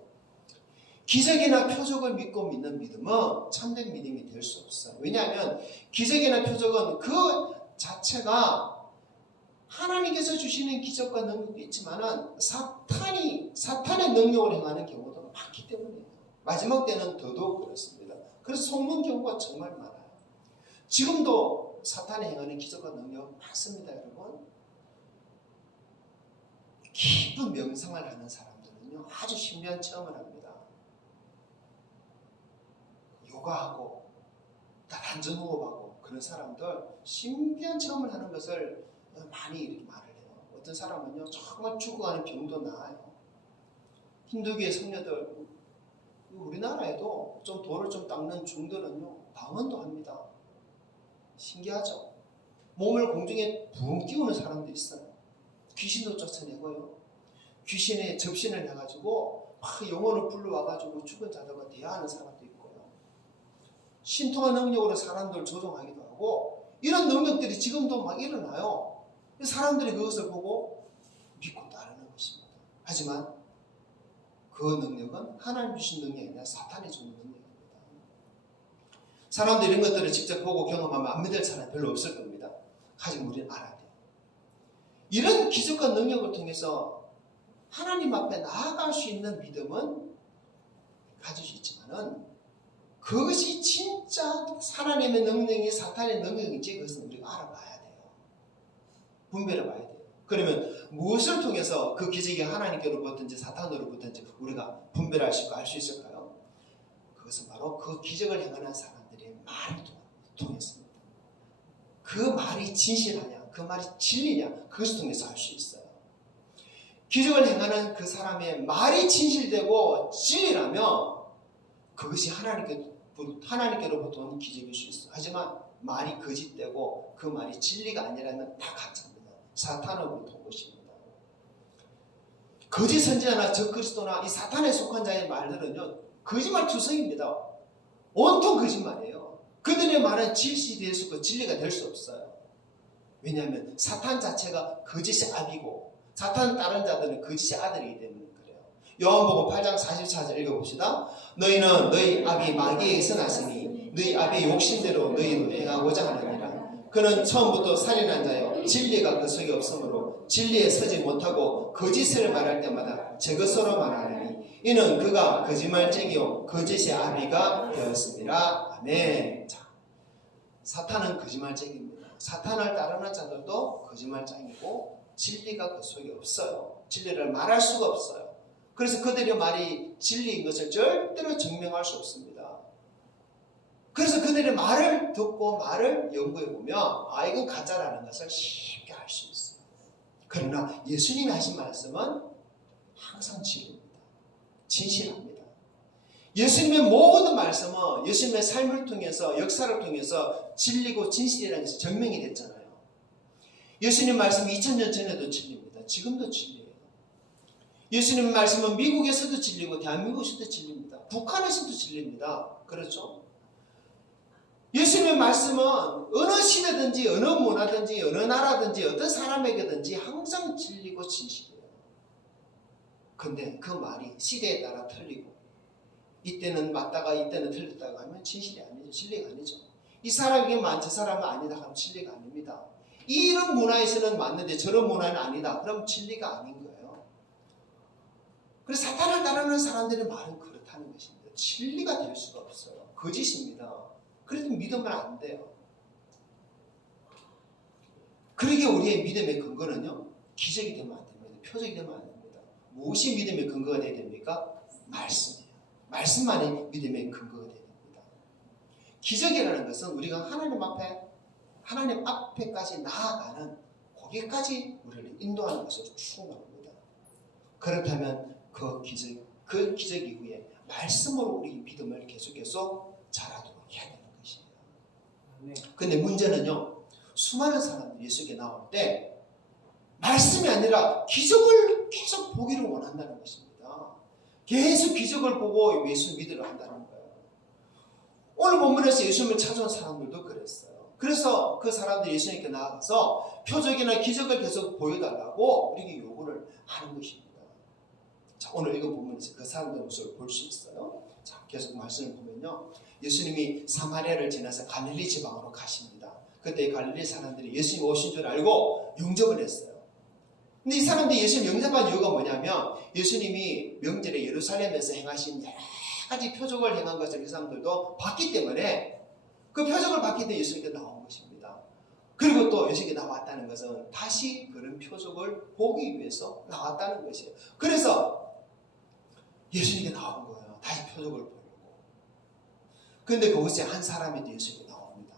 기적이나 표적을 믿고 믿는 믿음은 참된 믿음이 될 수 없어요. 왜냐하면 기적이나 표적은 그 자체가 하나님께서 주시는 기적과 능력도 있지만은 사탄의 능력을 행하는 경우도 많기 때문이에요. 마지막 때는 더더욱 그렇습니다. 그래서 속는 경우가 정말 많아요. 지금도 사탄이 행하는 기적과 능력 많습니다, 여러분. 깊은 명상을 하는 사람들은요 아주 신비한 체험을 합니다. 요가하고 단전 호흡하고 그런 사람들 신비한 체험을 하는 것을 많이 이렇게 말을 해요. 어떤 사람은요 정말 죽어가는 병도 나아요. 힌두교의 성녀들, 우리나라에도 좀 돌을 좀 닦는 중들은요 방언도 합니다. 신기하죠? 몸을 공중에 붕 띄우는 사람도 있어요. 귀신도 쫓아내고요. 귀신의 접신을 해가지고 막 영혼을 불러와가지고 죽은 자들과 대화하는 사람도 있고요. 신통한 능력으로 사람들을 조종하기도 하고 이런 능력들이 지금도 막 일어나요. 사람들이 그것을 보고 믿고 따르는 것입니다. 하지만 그 능력은 하나님 주신 능력이 아니라 사탄이 주는 능력입니다. 사람들이 이런 것들을 직접 보고 경험하면 안 믿을 사람이 별로 없을 겁니다. 하지만 우리는 알아야 돼요. 이런 기적과 능력을 통해서 하나님 앞에 나아갈 수 있는 믿음은 가질 수 있지만은 그것이 진짜 하나님의 능력이 사탄의 능력인지 그것은 우리가 알아봐야 돼요. 분별해 봐야 돼요. 그러면 무엇을 통해서 그 기적이 하나님께로부터인지 사탄으로부터인지 우리가 분별할 수 있고 알 수 있을까요? 그것은 바로 그 기적을 행하는 사람들의 말을 통했습니다. 그 말이 진실하냐, 그 말이 진리냐, 그것을 통해서 알 수 있어요. 기적을 행하는 그 사람의 말이 진실되고 진리라면 그것이 하나님께로부터 온 기적일 수 있어요. 하지만 말이 거짓되고 그 말이 진리가 아니라면 다 가짜입니다. 사탄으로부터 온 것입니다. 거짓 선지자나 적그리스도나 이 사탄에 속한 자의 말들은요, 거짓말 투성입니다. 온통 거짓말이에요. 그들의 말은 진실이 될 수 없고 진리가 될 수 없어요. 왜냐하면 사탄 자체가 거짓의 아비고 사탄 다른 자들은 거짓의 아들이기 때문에 그래요. 요한복음 8장 44절 읽어봅시다. 너희는 너희 아비 마귀에게서 났으니 너희 아비의 욕심대로 너희도 행하고자 하느니라. 그는 처음부터 살인한 자요 진리가 그 속에 없으므로 진리에 서지 못하고 거짓을 말할 때마다 제 것으로 말하느니 이는 그가 거짓말쟁이요 거짓의 아비가 되었습니다. 아멘. 자, 사탄은 거짓말쟁이입니다. 사탄을 따르는 자들도 거짓말쟁이고 진리가 그 속에 없어요. 진리를 말할 수가 없어요. 그래서 그들의 말이 진리인 것을 절대로 증명할 수 없습니다. 그래서 그들의 말을 듣고 말을 연구해 보면 이건 가짜라는 것을 쉽게 알 수 있어요. 그러나 예수님이 하신 말씀은 항상 진리입니다. 진실합니다. 예수님의 모든 말씀은 예수님의 삶을 통해서 역사를 통해서 진리고 진실이라는 것이 증명이 됐잖아요. 예수님 말씀이 2000년 전에도 진리입니다. 지금도 진리예요. 예수님 말씀은 미국에서도 진리고 대한민국에서도 진리입니다. 북한에서도 진리입니다. 그렇죠? 예수님의 말씀은 어느 시대든지 어느 문화든지 어느 나라든지 어떤 사람에게든지 항상 진리고 진실이에요. 근데 그 말이 시대에 따라 틀리고 이때는 맞다가 이때는 틀렸다가 하면 진실이 아니죠. 진리가 아니죠. 이 사람에게만 저 사람은 아니다 하면 진리가 아닙니다. 이런 문화에서는 맞는데 저런 문화는 아니다. 그럼 진리가 아닌 거예요. 그래서 사탄을 따르는 사람들의 말은 그렇다는 것입니다. 진리가 될 수가 없어요. 거짓입니다. 그래도 믿으면 안 돼요. 그러기에 우리의 믿음의 근거는요, 기적이 되면 안 됩니다. 표적이 되면 안 됩니다. 무엇이 믿음의 근거가 되어야 됩니까? 말씀이에요. 말씀만이 믿음의 근거가 되어야 됩니다. 기적이라는 것은 우리가 하나님 앞에까지 나아가는 거기까지 우리를 인도하는 것으로 충분합니다. 그렇다면 그 기적 이후에 말씀으로 우리 믿음을 계속해서 자라도록 해야 되는 것이에요. 근데 문제는요, 수많은 사람들이 예수에게 나올 때 말씀이 아니라 기적을 계속 보기를 원한다는 것입니다. 계속 기적을 보고 예수 믿으려 한다는 거예요. 오늘 본문에서 예수님을 찾아온 사람들도 그랬어요. 그래서 그 사람들이 예수님께 나아가서 표적이나 기적을 계속 보여달라고 우리에게 요구를 하는 것입니다. 자, 오늘 이거 본문에서 그 사람들의 모습을 볼 수 있어요. 자, 계속 말씀을 보면요, 예수님이 사마리아를 지나서 갈릴리 지방으로 가십니다. 그때 갈릴리 사람들이 예수님이 오신 줄 알고 영접을 했어요. 근데 이 사람들이 예수님 영접한 이유가 뭐냐면 예수님이 명절에 예루살렘에서 행하신 여러 가지 표적을 행한 것을 이 사람들도 봤기 때문에 그 표적을 봤기 때문에 예수님께 나온 것입니다. 그리고 또 예수님께 나왔다는 것은 다시 그런 표적을 보기 위해서 나왔다는 것이에요. 그래서 예수님께 나온 거예요. 다시 표적을 보려고. 그런데 그곳에 한 사람이 예수님께 나옵니다.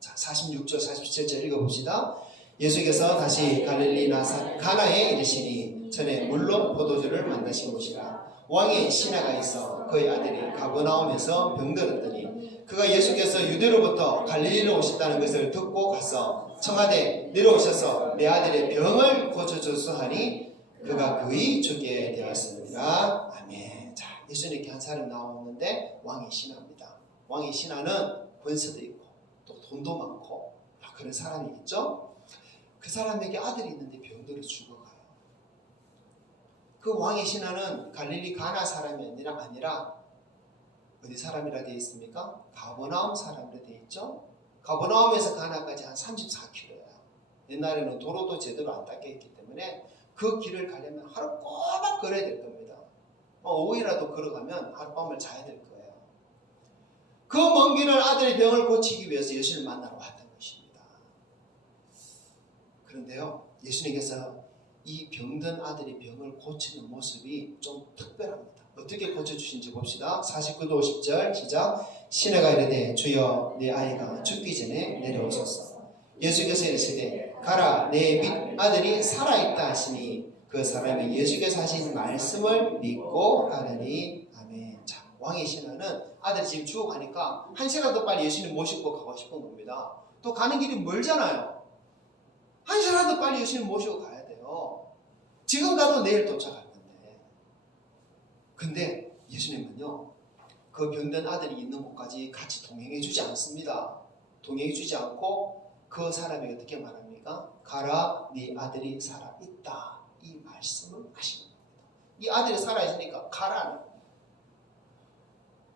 자, 46절 47절 읽어봅시다. 예수께서 다시 갈릴리 가나에 이르시니 전에 물로 포도주를 만드신 곳이라. 왕의 신하가 있어 그의 아들이 가버나움에서 병들었더니 그가 예수께서 유대로부터 갈릴리로 오셨다는 것을 듣고 가서 청하되 내려오셔서 내 아들의 병을 고쳐주소 하니 그가 거의 죽게 되었습니다. 아멘. 자, 예수님께 한 사람 나오는데 왕의 신하입니다. 왕의 신하는 권세도 있고 또 돈도 많고 그런 사람이겠죠. 그 사람에게 아들이 있는데 병들어 죽어가요. 그 왕의 신하는 갈릴리 가나 사람이 아니라 어디 사람이라 되어 있습니까? 가버나움 사람이라 되어 있죠. 가버나움에서 가나까지 한 34km예요. 옛날에는 도로도 제대로 안 닦여 있기 때문에 그 길을 가려면 하루 꼬박 걸어야 될 겁니다. 오후라도 걸어가면 하룻밤을 자야 될 거예요. 아들의 병을 고치기 위해서 예수님을 만나러 왔던 것입니다. 그런데요, 예수님께서 이 병든 아들의 병을 고치는 모습이 좀 특별합니다. 어떻게 고쳐주신지 봅시다. 49도 50절 시작. 시내가 이르되 주여 내 아이가 죽기 전에 내려오소서. 예수께서 이르시되 가라 내 아들이 살아있다 하시니 그 사람이 예수께서 하신 말씀을 믿고 하느니. 아멘. 자, 왕의 신하는 아들이 지금 죽어가니까 한 시간도 빨리 예수님 모시고 가고 싶은 겁니다. 또 가는 길이 멀잖아요. 한 시간도 빨리 예수님 모시고 가야 돼요. 지금 가도 내일 도착할 건데. 근데 예수님은요, 그 병든 아들이 있는 곳까지 같이 동행해 주지 않습니다. 동행해 주지 않고 그 사람에게 어떻게 말합니까? 가라 네 아들이 살아있다. 이 말씀을 하시는 겁니다. 이 아들이 살아있으니까 가라는.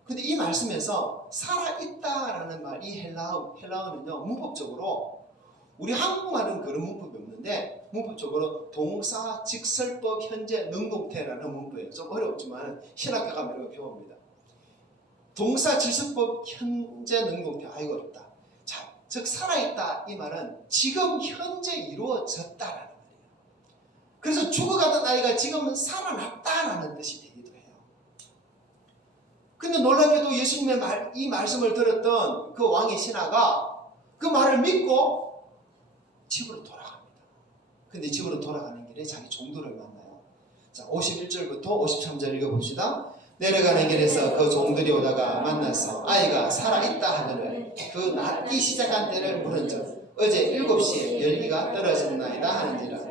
근데 이 말씀에서 살아있다라는 말, 이 헬라어는요, 문법적으로 우리 한국말은 그런 문법이 없는데 문법적으로 동사, 직설법, 현재, 능동태라는 문법이에요. 좀 어렵지만 신학교 가면 이런 거 배웁니다. 동사, 직설법, 현재, 능동태. 아이고 어렵다. 자, 즉 살아있다 이 말은 지금 현재 이루어졌다라는 말이에요. 그래서 죽어가던 아이가 지금 살아났다라는 뜻이 되기도 해요. 근데 놀랍게도 예수님의 이 말씀을 들었던 그 왕의 신하가 그 말을 믿고 집으로 돌아갑니다. 근데 집으로 돌아가는 길에 자기 종들을 만나요. 자, 51절부터 53절 읽어봅시다. 내려가는 길에서 그 종들이 오다가 만나서 아이가 살아있다 하더니 그 낫기 시작한 때를 물은즉 어제 7시에 열기가 떨어졌나이다 하는지라.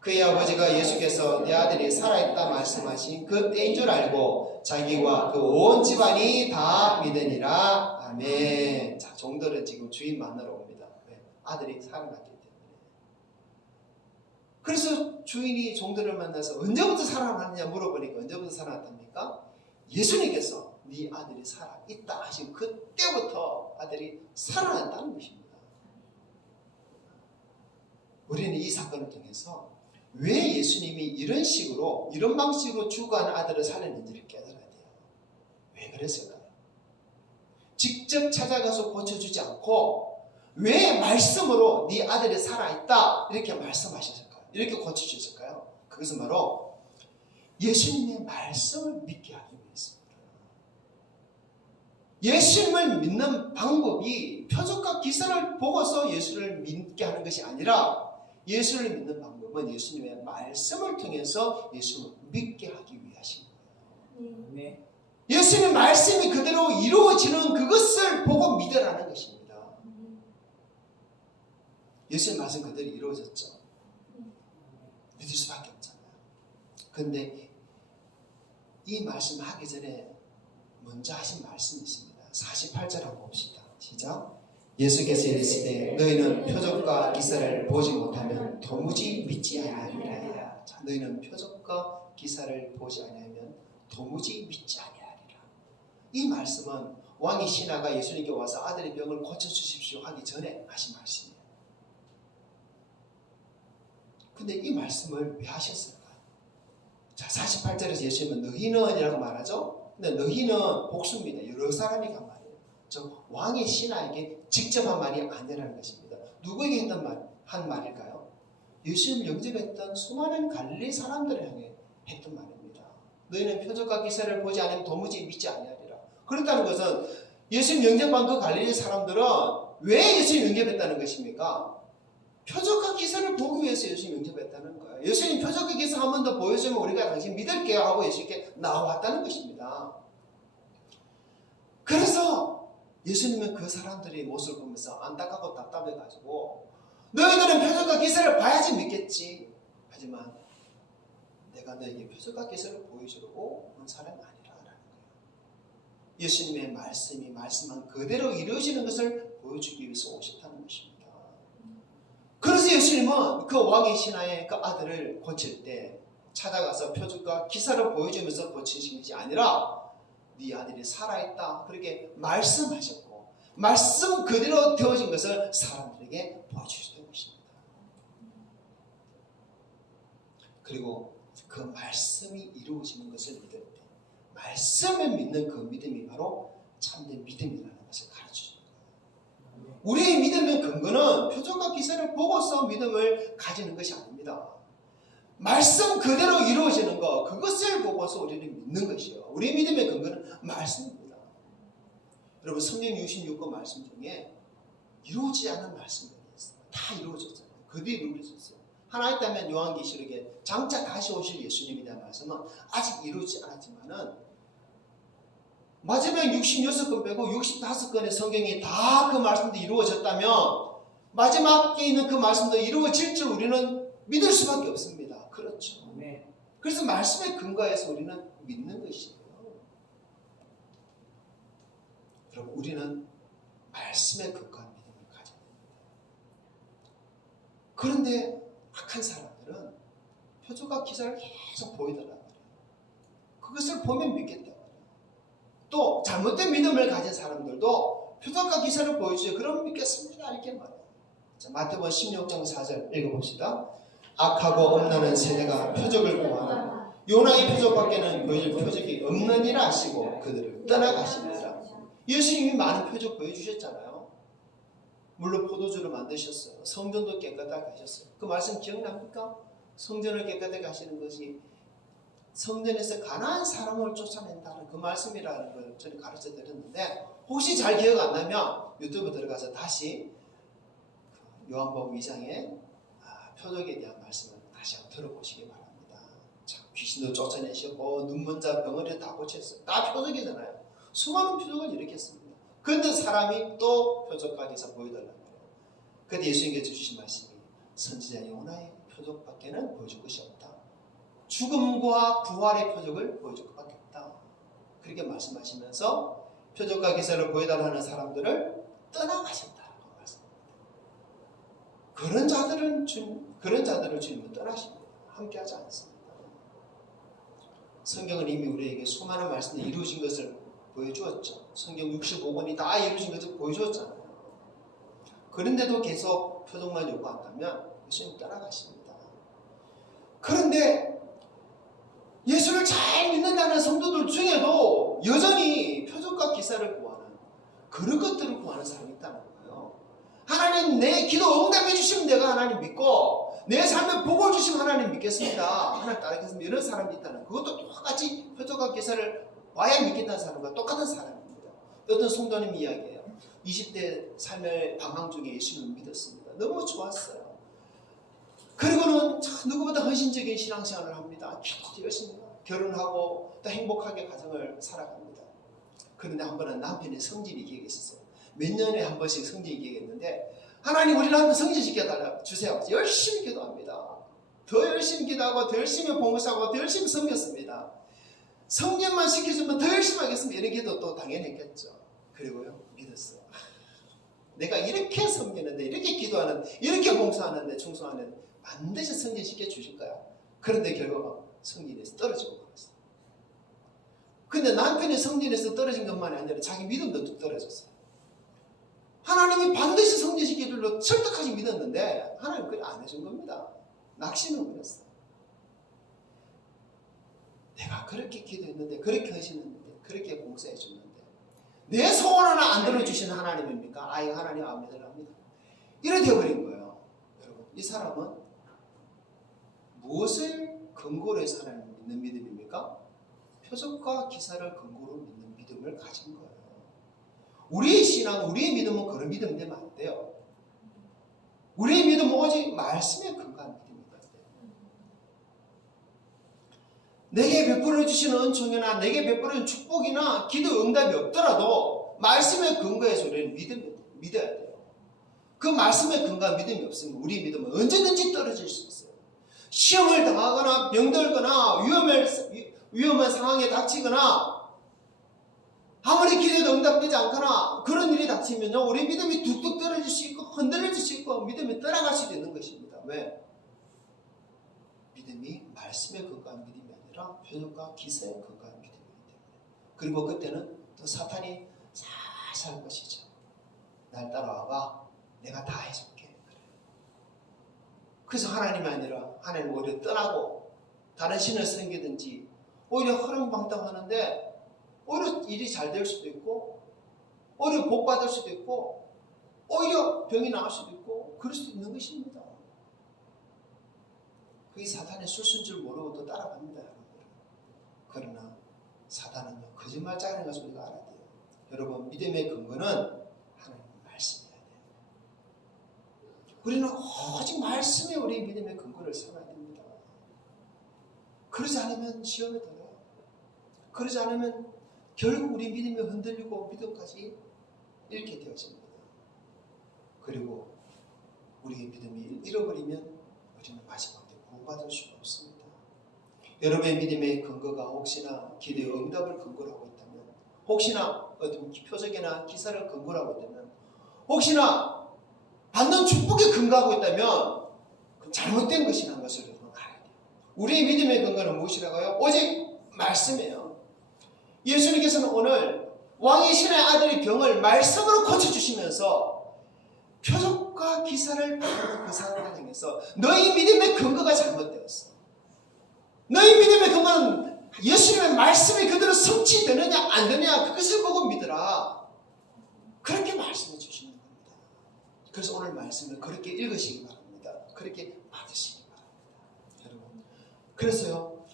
그의 아버지가 예수께서 내 아들이 살아있다 말씀하신 그 때인 줄 알고 자기와 그 온 집안이 다 믿으니라. 아멘. 자, 종들은 지금 주인 만나러 옵니다. 왜? 아들이 살아났기 때문에. 그래서 주인이 종들을 만나서 언제부터 살아났느냐 물어보니까 언제부터 살아났답니까? 예수님께서 네 아들이 살아있다 하신 그때부터 아들이 살아났다는 것입니다. 우리는 이 사건을 통해서 왜 예수님이 이런 식으로 이런 방식으로 죽어가는 아들을 살렸는지를 깨달아야 돼요. 왜 그랬을까요? 직접 찾아가서 고쳐주지 않고 왜 말씀으로 네 아들이 살아있다 이렇게 말씀하셨을까요? 이렇게 고쳐주셨을까요? 그것은 바로 예수님의 말씀을 믿게 하기 위해서입니다. 예수님을 믿는 방법이 표적과 기사를 보고서 예수를 믿게 하는 것이 아니라 예수를 믿는 방법은 예수님의 말씀을 통해서 예수를 믿게 하기 위하신 거예요. 네. 예수님의 말씀이 그대로 이루어지는 그것을 보고 믿으라는 것입니다. 예수님의 말씀 그대로 이루어졌죠. 믿을 수밖에 없잖아요. 그런데 이 말씀 하기 전에 먼저 하신 말씀이 있습니다. 48절 한번 봅시다. 시작. 예수께서 이르시되 너희는 표적과 기사를 보지 못하면 도무지 믿지 아니하리라. 자, 너희는 표적과 기사를 보지 아니하면 도무지 믿지 아니하리라. 이 말씀은 왕의 신하가 예수님께 와서 아들의 병을 고쳐주십시오 하기 전에 하신 말씀이에요. 근데 이 말씀을 왜 하셨을까요? 자, 48절에서 예수님은 너희는이라고 말하죠. 근데 너희는 복수입니다. 여러 사람이 간 말이에요. 저 왕의 신하에게 직접 한 말이 아니라는 것입니다. 누구에게 한 말일까요? 예수님을 영접했던 수많은 갈릴리 사람들을 향해 했던 말입니다. 너희는 표적과 기사를 보지 않으면 도무지 믿지 아니하리라. 그렇다는 것은 예수님 영접한 그 갈릴리 사람들은 왜 예수님 영접했다는 것입니까? 표적과 기사를 보기 위해서 예수님 영접했다는 거예요. 예수님 표적과 기사 한 번 더 보여주면 우리가 당신 믿을게요 하고 예수님께 나왔다는 것입니다. 그래서 예수님은 그 사람들의 모습을 보면서 안타깝고 답답해가지고 너희들은 표적과 기사를 봐야지 믿겠지. 하지만 내가 너에게 표적과 기사를 보여주려고 온 사람이 아니라라는 거예요. 예수님의 말씀이 말씀한 그대로 이루어지는 것을 보여주기 위해서 오셨다는 것입니다. 그래서 예수님은 그 왕의 신하의 그 아들을 고칠 때 찾아가서 표적과 기사를 보여주면서 고치신 것이 아니라 네 아들이 살아있다 그렇게 말씀하셨고 말씀 그대로 되어진 것을 사람들에게 보여주셨던 것입니다. 그리고 그 말씀이 이루어지는 것을 믿을 때 말씀을 믿는 그 믿음이 바로 참된 믿음이라는 것을 가르쳐줍니다. 근거는 표적과 기사를 보고서 믿음을 가지는 것이 아닙니다. 말씀 그대로 이루어지는 것, 그것을 보고서 우리는 믿는 것이요. 우리 믿음의 근거는 말씀입니다. 여러분 성경 66권 말씀 중에 이루어지지 않은 말씀들이 있어요. 다 이루어졌잖아요. 그들이 이루어졌어요. 하나 있다면 요한계시록에 장차 다시 오실 예수님에 대한 말씀은 아직 이루어지지 않았지만은 마지막 66권 빼고 65권의 성경이 다 그 말씀도 이루어졌다면 마지막에 있는 그 말씀도 이루어질 줄 우리는 믿을 수밖에 없습니다. 그렇죠. 네. 그래서 말씀의 근거에서 우리는 믿는 것이에요. 여러분 우리는 말씀에 근거한 믿음을 가져야 됩니다. 그런데 악한 사람들은 표적과 기사를 계속 보이더란 말이에요. 그것을 보면 믿겠다. 또 잘못된 믿음을 가진 사람들도 표적과 기사를 보여주죠. 그럼 믿겠습니다. 이렇게 말해요. 자, 마태복음 16장 4절 읽어봅시다. 악하고 엄나는 세대가 표적을 구하나 요나의 표적밖에는 보여줄 표적이 없느니라 하시고 그들을 떠나가십니다. 예수님이 많은 표적 보여주셨잖아요. 물론 포도주를 만드셨어요. 성전도 깨끗하게 하셨어요. 그 말씀 기억납니까? 성전을 깨끗하게 하시는 것이 성전에서 가난한 사람을 쫓아낸다는 그 말씀이라는 걸 저는 가르쳐 드렸는데 혹시 잘 기억 안 나면 유튜브 들어가서 다시 요한복음 2장의 표적에 대한 말씀을 다시 한번 들어보시기 바랍니다. 참, 귀신도 쫓아내셨고 눈먼 자 병원에 다 고쳤어요. 다 표적이잖아요. 수많은 표적을 일으켰습니다. 그런데 사람이 또 표적까지서 보여달라는 거예요. 그때 예수님께서 주신 말씀이 선지자 요나의 표적밖에는 보여줄 것이 없다. 죽음과 부활의 표적을 보여줄 것밖에 없다. 그렇게 말씀하시면서 표적과 기사를 보여달라는 사람들을 떠나가신다고 말씀합니다. 그런 자들을 주님은 떠나십니다. 함께하지 않습니다. 성경은 이미 우리에게 수많은 말씀이 이루어진 것을 보여주었죠. 성경 65권이 다 이루어진 것을 보여주었잖아요. 그런데도 계속 표적만 요구한다면 예수님 떠나가십니다. 그런데 예수를 잘 믿는다는 성도들 중에도 여전히 표적과 기사를 구하는 그런 것들을 구하는 사람이 있다는 거예요. 하나님 내 기도 응답해 주시면 내가 하나님 믿고 내 삶에 복을 주시면 하나님 믿겠습니다. 하나님 따르겠습니다. 이런 사람이 있다는 그것도 똑같이 표적과 기사를 와야 믿겠다는 사람과 똑같은 사람입니다. 어떤 성도님 이야기예요. 20대 삶의 방황 중에 예수님을 믿었습니다. 너무 좋았어요. 그리고는 참 누구보다 헌신적인 신앙생활을 합니다. 기도도 열심히 해요. 결혼하고 또 행복하게 가정을 살아갑니다. 그런데 한 번은 남편의 성질이 기억했었어요. 몇 년에 한 번씩 성질이 기억했는데 하나님 우리를 한번 성질시켜 주세요. 열심히 기도합니다. 더 열심히 기도하고 더 열심히 봉사하고 더 열심히 섬겼습니다. 성령만 시켜주면 더 열심히 하겠습니다. 이런 기도 또 당연히 했겠죠. 그리고요 믿었어요. 내가 이렇게 섬기는데 이렇게 기도하는데 이렇게 봉사하는데 충성하는데 반드시 승진시켜 주실 거야. 그런데 결과가 승진에서 떨어지고 말았어요. 근데 남편이 승진에서 떨어진 것만이 아니라 자기 믿음도 뚝 떨어졌어요. 하나님이 반드시 승진시켜 줄로 철떡하게 믿었는데 하나님 그걸 안 해준 겁니다. 낙심을 버렸어요. 내가 그렇게 기도했는데 그렇게 하시는데 그렇게 봉사해 줬는데 내 소원 하나 안 들어주신 하나님입니까? 아이 하나님 안 믿으랍니다. 이래 되어버린 거예요. 여러분 이 사람은 무엇을 근거로 해서 하나님을 믿는 믿음입니까? 표적과 기사를 근거로 믿는 믿음을 가진 거예요. 우리의 신앙, 우리의 믿음은 그런 믿음 되면 안 돼요. 우리의 믿음은 오직 말씀에 근거한 믿음이다. 내게 베풀어 주시는 은총이나 내게 베풀어 주는 축복이나 기도 응답이 없더라도 말씀에 근거해서 우리는 믿어야 돼요. 그 말씀에 근거한 믿음이 없으면 우리 믿음은 언제든지 떨어질 수 있어요. 시험을 당하거나 병들거나 위험한 상황에 닥치거나 아무리 기도해도 응답되지 않거나 그런 일이 닥치면요 우리 믿음이 뚝뚝 떨어질 수 있고 흔들릴 수 있고 믿음이 떠나갈 수도 있는 것입니다. 왜? 믿음이 말씀에 근거한 믿음이 아니라 표적과 기사에 근거한 믿음이기 때문에. 그리고 그때는 또 사탄이 살살 할 것이죠. 날 따라와봐. 내가 다 해줄게. 그래서 하나님이 아니라 하나님 오히려 떠나고 다른 신을 섬기든지 오히려 허랑방탕하는데 오히려 일이 잘 될 수도 있고 오히려 복 받을 수도 있고 오히려 병이 나을 수도 있고 그럴 수도 있는 것입니다. 그게 사탄의 수순 줄 모르고 또 따라갑니다, 여러분. 그러나 사탄은요, 거짓말장이라는 것을 우리가 알아야 돼요. 여러분, 믿음의 근거는 하나님 말씀이어야 돼요. 우리는 오직 말씀에 우리 믿음의 근거를 삼아야 됩니다. 그러지 않으면 시험에 들어요. 그러지 않으면 결국 우리 믿음이 흔들리고 믿음까지 잃게 되어집니다. 그리고 우리의 믿음이 잃어버리면 우리는 마지막에 구원받을 수가 없습니다. 여러분의 믿음의 근거가 혹시나 기도의 응답을 근거로 하고 있다면, 혹시나 어떤 표적이나 기사를 근거로 하고 있다면, 혹시나 받는 축복에 근거하고 있다면 그건 잘못된 것이라는 것을 여러분 알아야 돼요. 우리의 믿음의 근거는 무엇이라고요? 오직 말씀이에요. 예수님께서는 오늘 왕의 신의 아들의 병을 말씀으로 고쳐주시면서 표적과 기사를 받는 그 사람을 향해서 너희 믿음의 근거가 잘못되었어. 너희 믿음의 근거는 예수님의 말씀이 그대로 성취되느냐 안 되느냐 그것을 보고 믿으라. 그렇게 말씀해 주시는 겁니다. 그래서 오늘 말씀을 그렇게 읽으시기 바랍니다. 그렇게 받으시기 바랍니다. 여러분, 그래서요,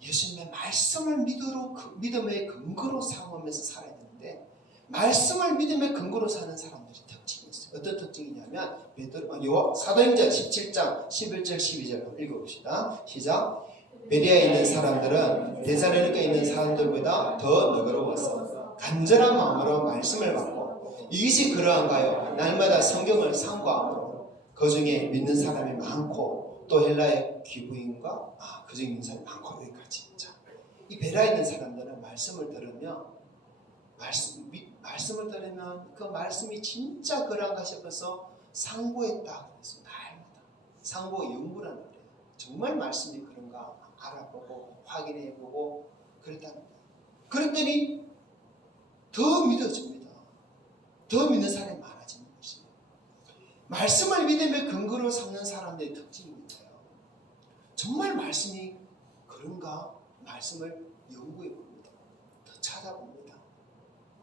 예수님의 말씀을 믿음의 근거로 삼으면서 살아야 되는데, 말씀을 믿음의 근거로 사는 사람들이 특징이 있어요. 어떤 특징이냐면 사도행전 17장 11절 12절 한번 읽어봅시다. 시작. 베레아에 있는 사람들은 데살로니가에 있는 사람들보다 더 너그러워서 간절한 마음으로 말씀을 받고, 이것이 그러한가요? 날마다 성경을 상고하므로 그 중에 믿는 사람이 많고 또 헬라의 귀부인과 그 중에 믿는 사람이 많고. 여기까지. 자, 이 베레아에 있는 사람들은 말씀을 들으면 그 말씀이 진짜 그런가 싶어서 상고했다 그래서 날마다 상고 연구라는 거예요. 정말 말씀이 그런가 알아보고 확인해보고 그랬다는 거예요. 그랬더니 더 믿어집니다. 더 믿는 사람이 많아지는 것이에요. 말씀을 믿음의 근거로 삼는 사람들의 특징입니다요. 정말 말씀이 그런가 말씀을 연구해봅니다. 더 찾아봅니다.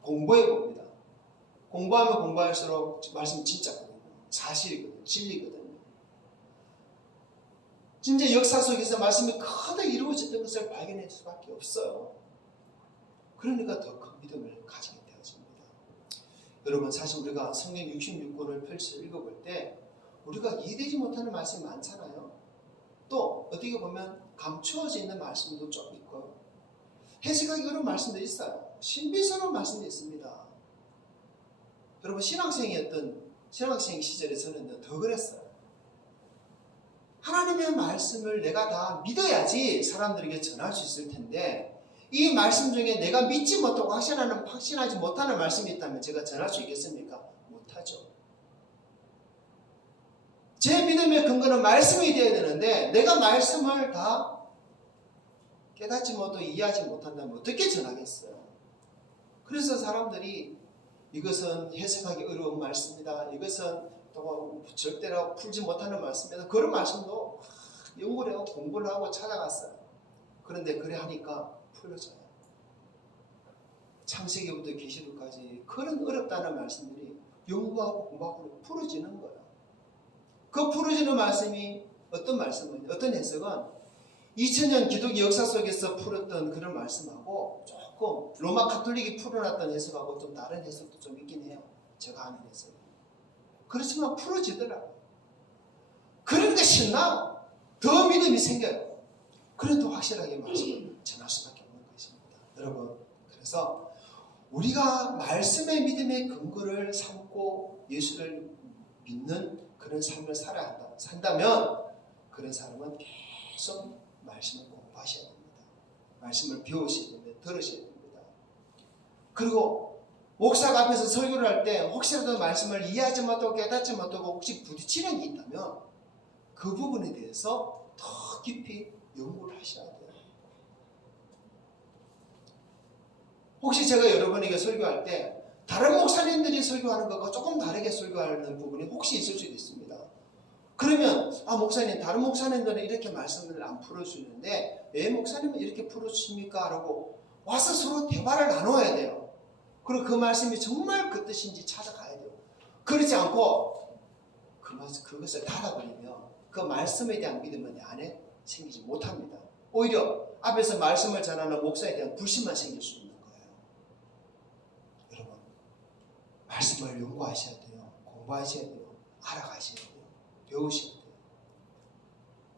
공부해봅니다. 공부하면 공부할수록 말씀이 진짜거든요. 사실이거든요. 진리거든요. 진짜 역사 속에서 말씀이 크게 이루어졌던 것을 발견할 수밖에 없어요. 그러니까 더 큰 믿음을 가지게 되어집니다. 여러분, 사실 우리가 성경 66권을 펼쳐 읽어볼 때 우리가 이해되지 못하는 말씀이 많잖아요. 또 어떻게 보면 감추어져 있는 말씀도 좀 있고요. 해석하기 어려운 말씀도 있어요. 신비스러운 말씀도 있습니다. 여러분, 신학생 시절에 저는 더 그랬어요. 하나님의 말씀을 내가 다 믿어야지 사람들에게 전할 수 있을 텐데, 이 말씀 중에 내가 믿지 못하고 확신하지 못하는 말씀이 있다면 제가 전할 수 있겠습니까? 못하죠. 제 믿음의 근거는 말씀이 되어야 되는데, 내가 말씀을 다 깨닫지 못하고 이해하지 못한다면 어떻게 전하겠어요? 그래서 사람들이 이것은 해석하기 어려운 말씀이다, 이것은 또 절대로 풀지 못하는 말씀이다, 그런 말씀도 연구를 하고 공부를 하고 찾아갔어요. 그런데 그래 하니까 풀려져요. 창세기부터 계시록까지 그런 어렵다는 말씀들이 연구하고 공부하고 풀어지는 거예요. 그 풀어지는 말씀이 어떤 말씀은, 어떤 해석은 2000년 기독교 역사 속에서 풀었던 그런 말씀하고 조금 로마 가톨릭이 풀어놨던 해석하고 좀 다른 해석도 좀 있긴 해요. 제가 아는 해석이. 그렇지만 풀어지더라고요. 그러니까 신나고 더 믿음이 생겨요. 그래도 확실하게 말씀을 전할 수밖에 없는 것입니다. 여러분, 그래서 우리가 말씀의 믿음의 근거를 삼고 예수를 믿는 그런 삶을 산다면 그런 사람은 계속 말씀을 공부하셔야 됩니다. 말씀을 배우셔야 됩니다. 들으셔야 됩니다. 그리고 목사가 앞에서 설교를 할 때 혹시라도 말씀을 이해하지 못하고 깨닫지 못하고 혹시 부딪히는 게 있다면 그 부분에 대해서 더 깊이 연구를 하셔야 돼요. 혹시 제가 여러분에게 설교할 때 다른 목사님들이 설교하는 것과 조금 다르게 설교하는 부분이 혹시 있을 수도 있습니다. 그러면 목사님, 다른 목사님들은 이렇게 말씀을 안 풀어주는데 왜 목사님은 이렇게 풀어주십니까? 라고 와서 서로 대화를 나눠야 돼요. 그리고 그 말씀이 정말 그 뜻인지 찾아가야 돼요. 그렇지 않고 그것을 닫아버리면 그 말씀에 대한 믿음은 내 안에 생기지 못합니다. 오히려 앞에서 말씀을 전하는 목사에 대한 불신만 생길 수 있는 거예요. 여러분, 말씀을 연구하셔야 돼요. 공부하셔야 돼요. 알아가셔야 돼요. 배우셔야 돼요.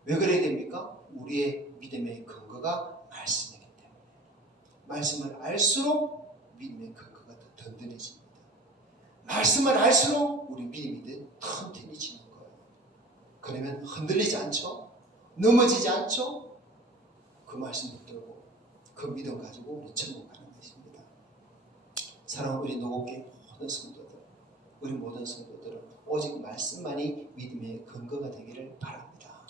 왜 그래야 됩니까? 우리의 믿음의 근거가 말씀이기 때문에. 말씀을 알수록 믿음의 근거가 더 든든해집니다. 말씀을 알수록 우리 믿음이 더 튼튼해지는 거예요. 그러면 흔들리지 않죠? 넘어지지 않죠? 그 말씀 붙들고 그 믿음 가지고 우리 전복하는 것입니다. 사랑하는 우리 노곡교회 모든 성도들, 우리 모든 성도들은 오직 말씀만이 믿음의 근거가 되기를 바랍니다.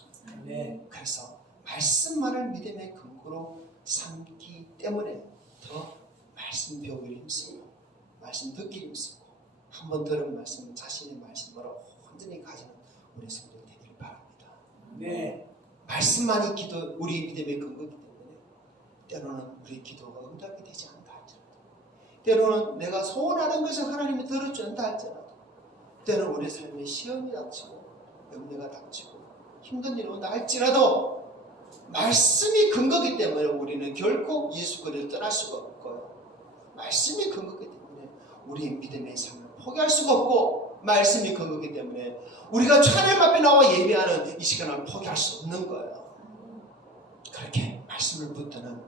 네. 그래서 말씀만을 믿음의 근거로 삼기 때문에 더 말씀 배우기를 힘쓰고 말씀 듣기를 힘쓰고 한번 들은 말씀 자신의 말씀으로 온전히 가지는 우리 성도 되기를 바랍니다. 네. 말씀만이 우리 믿음의 근거이기 때문에 때로는 우리 기도가 응답이 되지 않다 할지라도, 때로는 내가 소원하는 것을 하나님이 들어준다 할지라도, 때로는 우리 삶에 시험이 닥치고 염려가 닥치고 힘든 일이 온다 할지라도 말씀이 근거이기 때문에 우리는 결코 예수 그리스도를 떠날 수가 없고요. 말씀이 근거이기 때문에 우리의 믿음의 삶을 포기할 수가 없고, 말씀이 근거이기 때문에 우리가 하나님 앞에 나와 예배하는 이 시간을 포기할 수 없는 거예요. 그렇게 말씀을 붙드는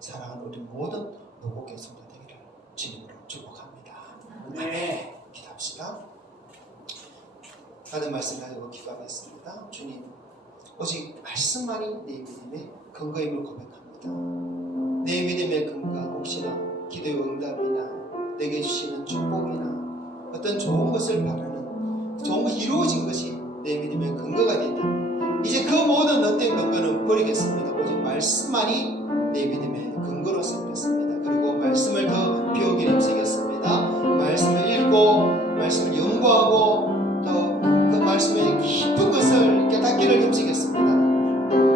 사랑하는 우리 모든 노곡교회 성도 되기를 주님으로 축복합니다. 네. 기도합시다. 받은 말씀 가지고 기도하겠습니다. 주님, 오직 말씀만이 내 믿음의 근거임을 고백합니다. 내 믿음의 근거, 혹시나 기도의 응답이나 내게 주시는 축복이나 어떤 좋은 것을 바라는, 좋은 것이 이루어진 것이 내 믿음의 근거가 된다. 이제 그 모든 헛된 근거는 버리겠습니다. 오직 말씀만이 내 믿음의 근거로 삼겠습니다. 그리고 말씀을 더 배우기를 힘쓰겠습니다. 말씀을 읽고 말씀을 연구하고 또 그 말씀의 깊은 것을 깨닫기를 힘쓰겠습니다.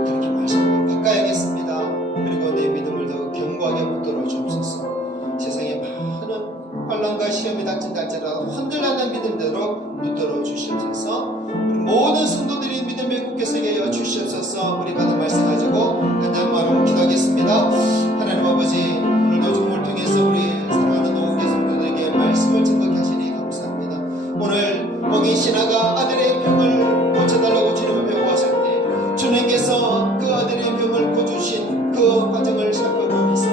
그렇게 말씀을 바꿔야겠습니다. 그리고 내 믿음을 더 견고하게 붙들어 주옵소서. 세상에 많은 환난과 시험이 닥친다 할지라도 흔들리는 믿음대로 붙들어 주시옵소서. 우리 모든 성도들이 믿음에 굳게 서게 하여 주시옵소서. 우리 받은 말씀 가지고 간절히 기도하겠습니다. 하나님 아버지, 오늘도 주님을 통해서 우리 사랑하는 노곡교회 성도들에게 말씀을 증거케 하시니 감사합니다. 오늘 공인 신하가 아들의 병을 고쳐달라고 주님을 배워왔을 때 주님께서 그 아들의 병을 고쳐주신 그 과정을 살펴보면서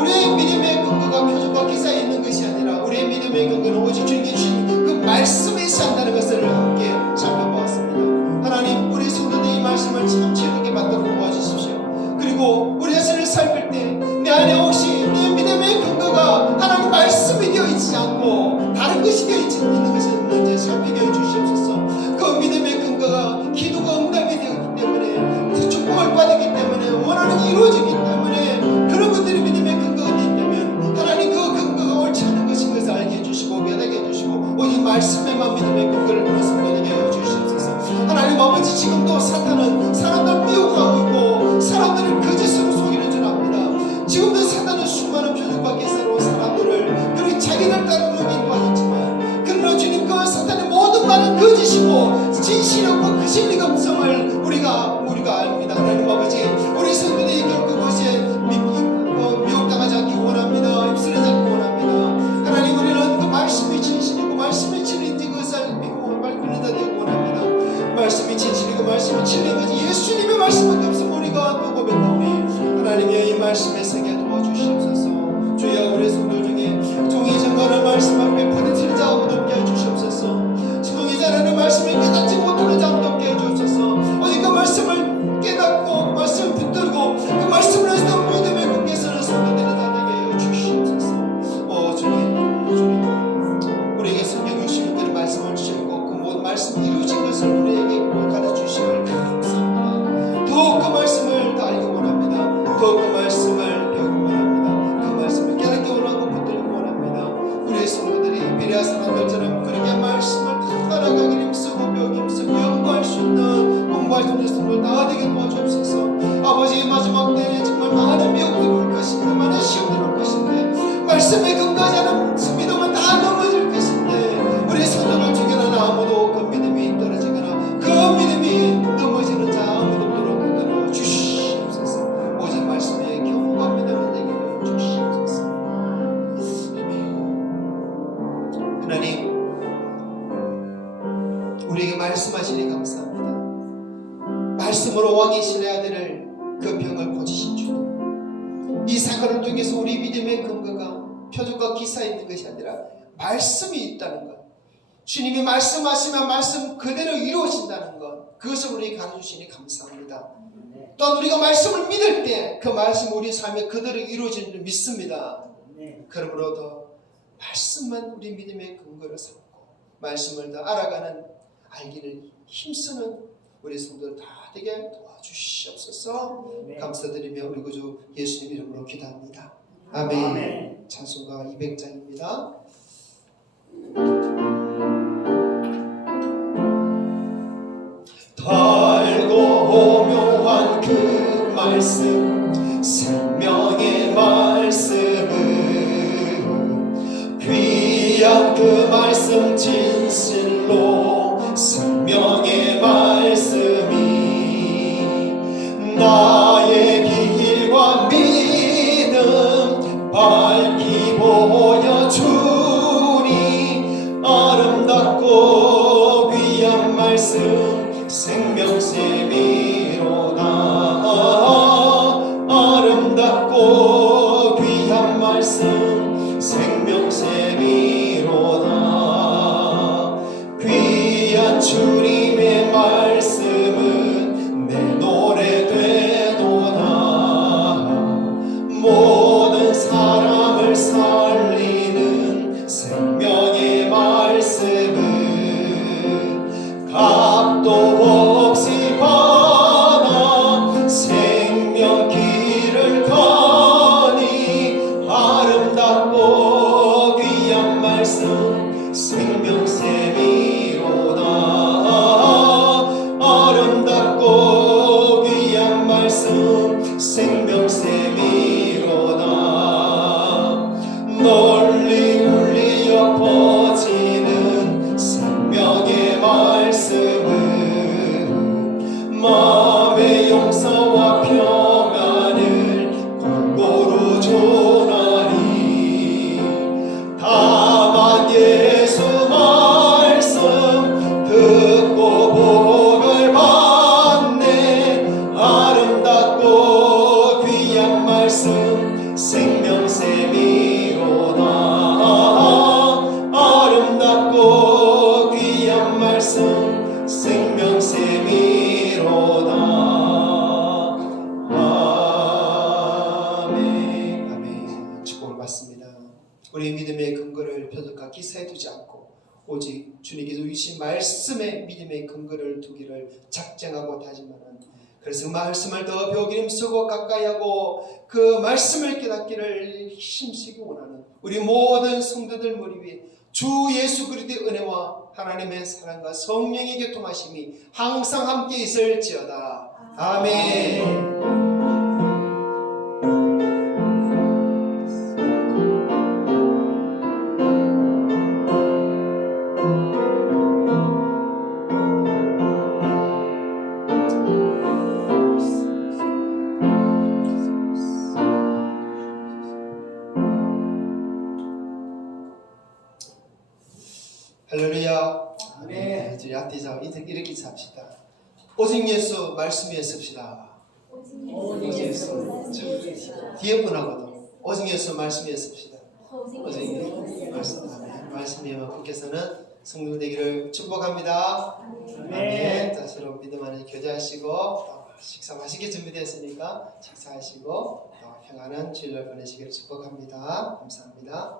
우리의 믿음의 근거가 표적과 기사에 있는 것이 아니라 우리의 믿음의 근거는 오직 주님께 주신 그 말씀에 있한다는 것을 함께 살펴보았습니다. 하나님, 우리 성도들이 이 말씀을 참 즐겁게 받도록 도와주십시오. 그리고 우리 자신을 살필 때 내 안에 혹시 내 믿음의 근거가 하나님 말씀이 되어 있지 않고 다른 것이 되어 있는 것이 없는지 살피게 해주시옵소서. 그 믿음의 근거가 기도가 응답이 되었기 때문에, 축복을 받았기 때문에, 원하는 이루어지기 때문에 그런 것들이 믿음의 근거가 되기 때문에 하나님 그 근거가 옳지 않은 것인 것을 알게 해주시고 깨닫게 해주시고 오직 말씀에만 믿음의 근거를 그런 성도에게 해주시옵소서. 하나님 아버지, 지금도 사탄은 사람들을 미혹하고 있고 사람들을 거짓으로 속이는 줄 압니다. 지금도 사탄은 수많은 표적과 기사로 사람들을 그렇게 자기를 따르는 인도 하셨지만, 그러나 주님, 그 사탄의 모든 말은 거짓이고 진실이 없고 그 진리가 음성을 우리가 압니다. 하나님 아버지, 우리 성도들이 결국 그것에 미혹당하지 않기 원합니다. 입술하지 않기 원합니다. 하나님, 우리는 그 말씀이 진실이고 말씀이 진리인지 그것을 믿고 밝히는 자 되기 원합니다. 말씀이 진실이고 말씀이 진리인 것이 예수님의 말씀밖에 없으면 우리가 또 고백하오니 하나님이여 이 말씀에 서게 도와주시옵소서. 주여, 우리 성도 중에 종이 전가는 말씀 앞에 부딪히는 자 아무도 없게 해주시옵소서. 종이 전하는 말씀을 깨닫지 못하는 자 아무도 없게 해주옵소서. 오직 그 말씀을 깨닫고 그 말씀을 붙들고 그 말씀을 해서 믿음의 굳게 서는 성도들이 다 되게 해주시옵소서. 주님, 우리에게 성경 66개의 말씀을 주시고 그 모든 말씀이 이루어진 것을 우리에게 가르쳐주시길 감사합니다. 더욱 그 말씀을 더 알기 원합니다. 더욱 그 말씀을 배우기 원합니다. 그 말씀을 깨닫기 원하고 붙들기 원합니다. 우리의 성도들이 베레아 사람들처럼 그렇게 말씀을 다 따라가기를 힘쓰고 배우기 힘쓰고 연구할 수 있는, 공부할 수 있는 성도들 다 되게 도와주옵소서. 아버지, 마지막 때에 정말 많은 미혹들이 올 것인데, 많은 시험들이 올 것인데, 말씀에 근거하지 않은 믿음은 다 넘어질 것인데 우리 성도를 하나님, 우리에게 말씀하시니 감사합니다. 말씀으로 왕의 신의 아들을 그 병을 고치신 주님, 이 사건을 통해서 우리 믿음의 근거가 표적과 기사에 있는 것이 아니라 말씀이 있다는 것, 주님이 말씀하시면 말씀 그대로 이루어진다는 것, 그것을 우리에게 가르쳐주시니 감사합니다. 또한 우리가 말씀을 믿을 때 그 말씀 우리 삶에 그대로 이루어지는 줄 믿습니다. 그러므로 더 말씀만 우리 믿음의 근거로 삼고 말씀을 더 알아가는, 알기를 힘쓰는 우리 성도들 다 되게 도와주시옵소서. 감사드리며 우리 구주 예수님 이름으로 기도합니다. 아멘. 찬송가 200장입니다. 달고 오묘한 그 말씀, 생명의 말씀은 귀한 그 말씀 진실로 생명의 말씀이 나의 길과 믿음 밝히 보여주니 아름답고 귀한 말씀 생명샘이로다. 아름답고 귀한 말씀 생명샘이로다. 귀한 주님의 말씀은 내 노래 되도다. 모든 사람을 살리는 생명의 말씀은 값도 없이 받아 생명길을 가니 아름답고 귀한 말씀 생명샘이로다. 아름답고 귀한 말씀 생명샘이로다. 널리 울리어 퍼지는 생명의 말씀은 마음의 용서와 평안을 골고루 전하니 다만 예수 말씀 듣고 복을 받네. 아름답고 귀한 말씀 생명샘이로다. 아름답고 귀한 말씀 생명샘이로다. 아멘. 아멘. 축복을 받습니다. 우리 믿음의 근거를 표적과 기사에 두지 않고 오직 주님께서 주신 말씀에 믿음의 근거를 두기를 작정하고 다짐하는, 그래서 그 말씀을 더 배우기를 힘쓰고 가까이 하고 그 말씀을 깨닫기를 힘쓰기 원하는 우리 모든 성도들 머리 위에 주 예수 그리스도의 은혜와 하나님의 사랑과 성령의 교통하심이 항상 함께 있을지어다. 아멘. 할렐루야. 아멘. 이제 앞뒤자 이렇게 잡시다. 오직 예수 말씀에 씁시다. 오직 예수 뒤에 분하고도 오직 예수 말씀에 씁시다. 오직 예수 말씀. 아멘. 말씀에 분께서는 성도 되기를 축복합니다. 아멘. 자, 서로 믿음 안에 교제하시고 또 식사 맛있게 준비되었으니까 식사하시고 또 평안한 주일날 보내시기를 축복합니다. 감사합니다.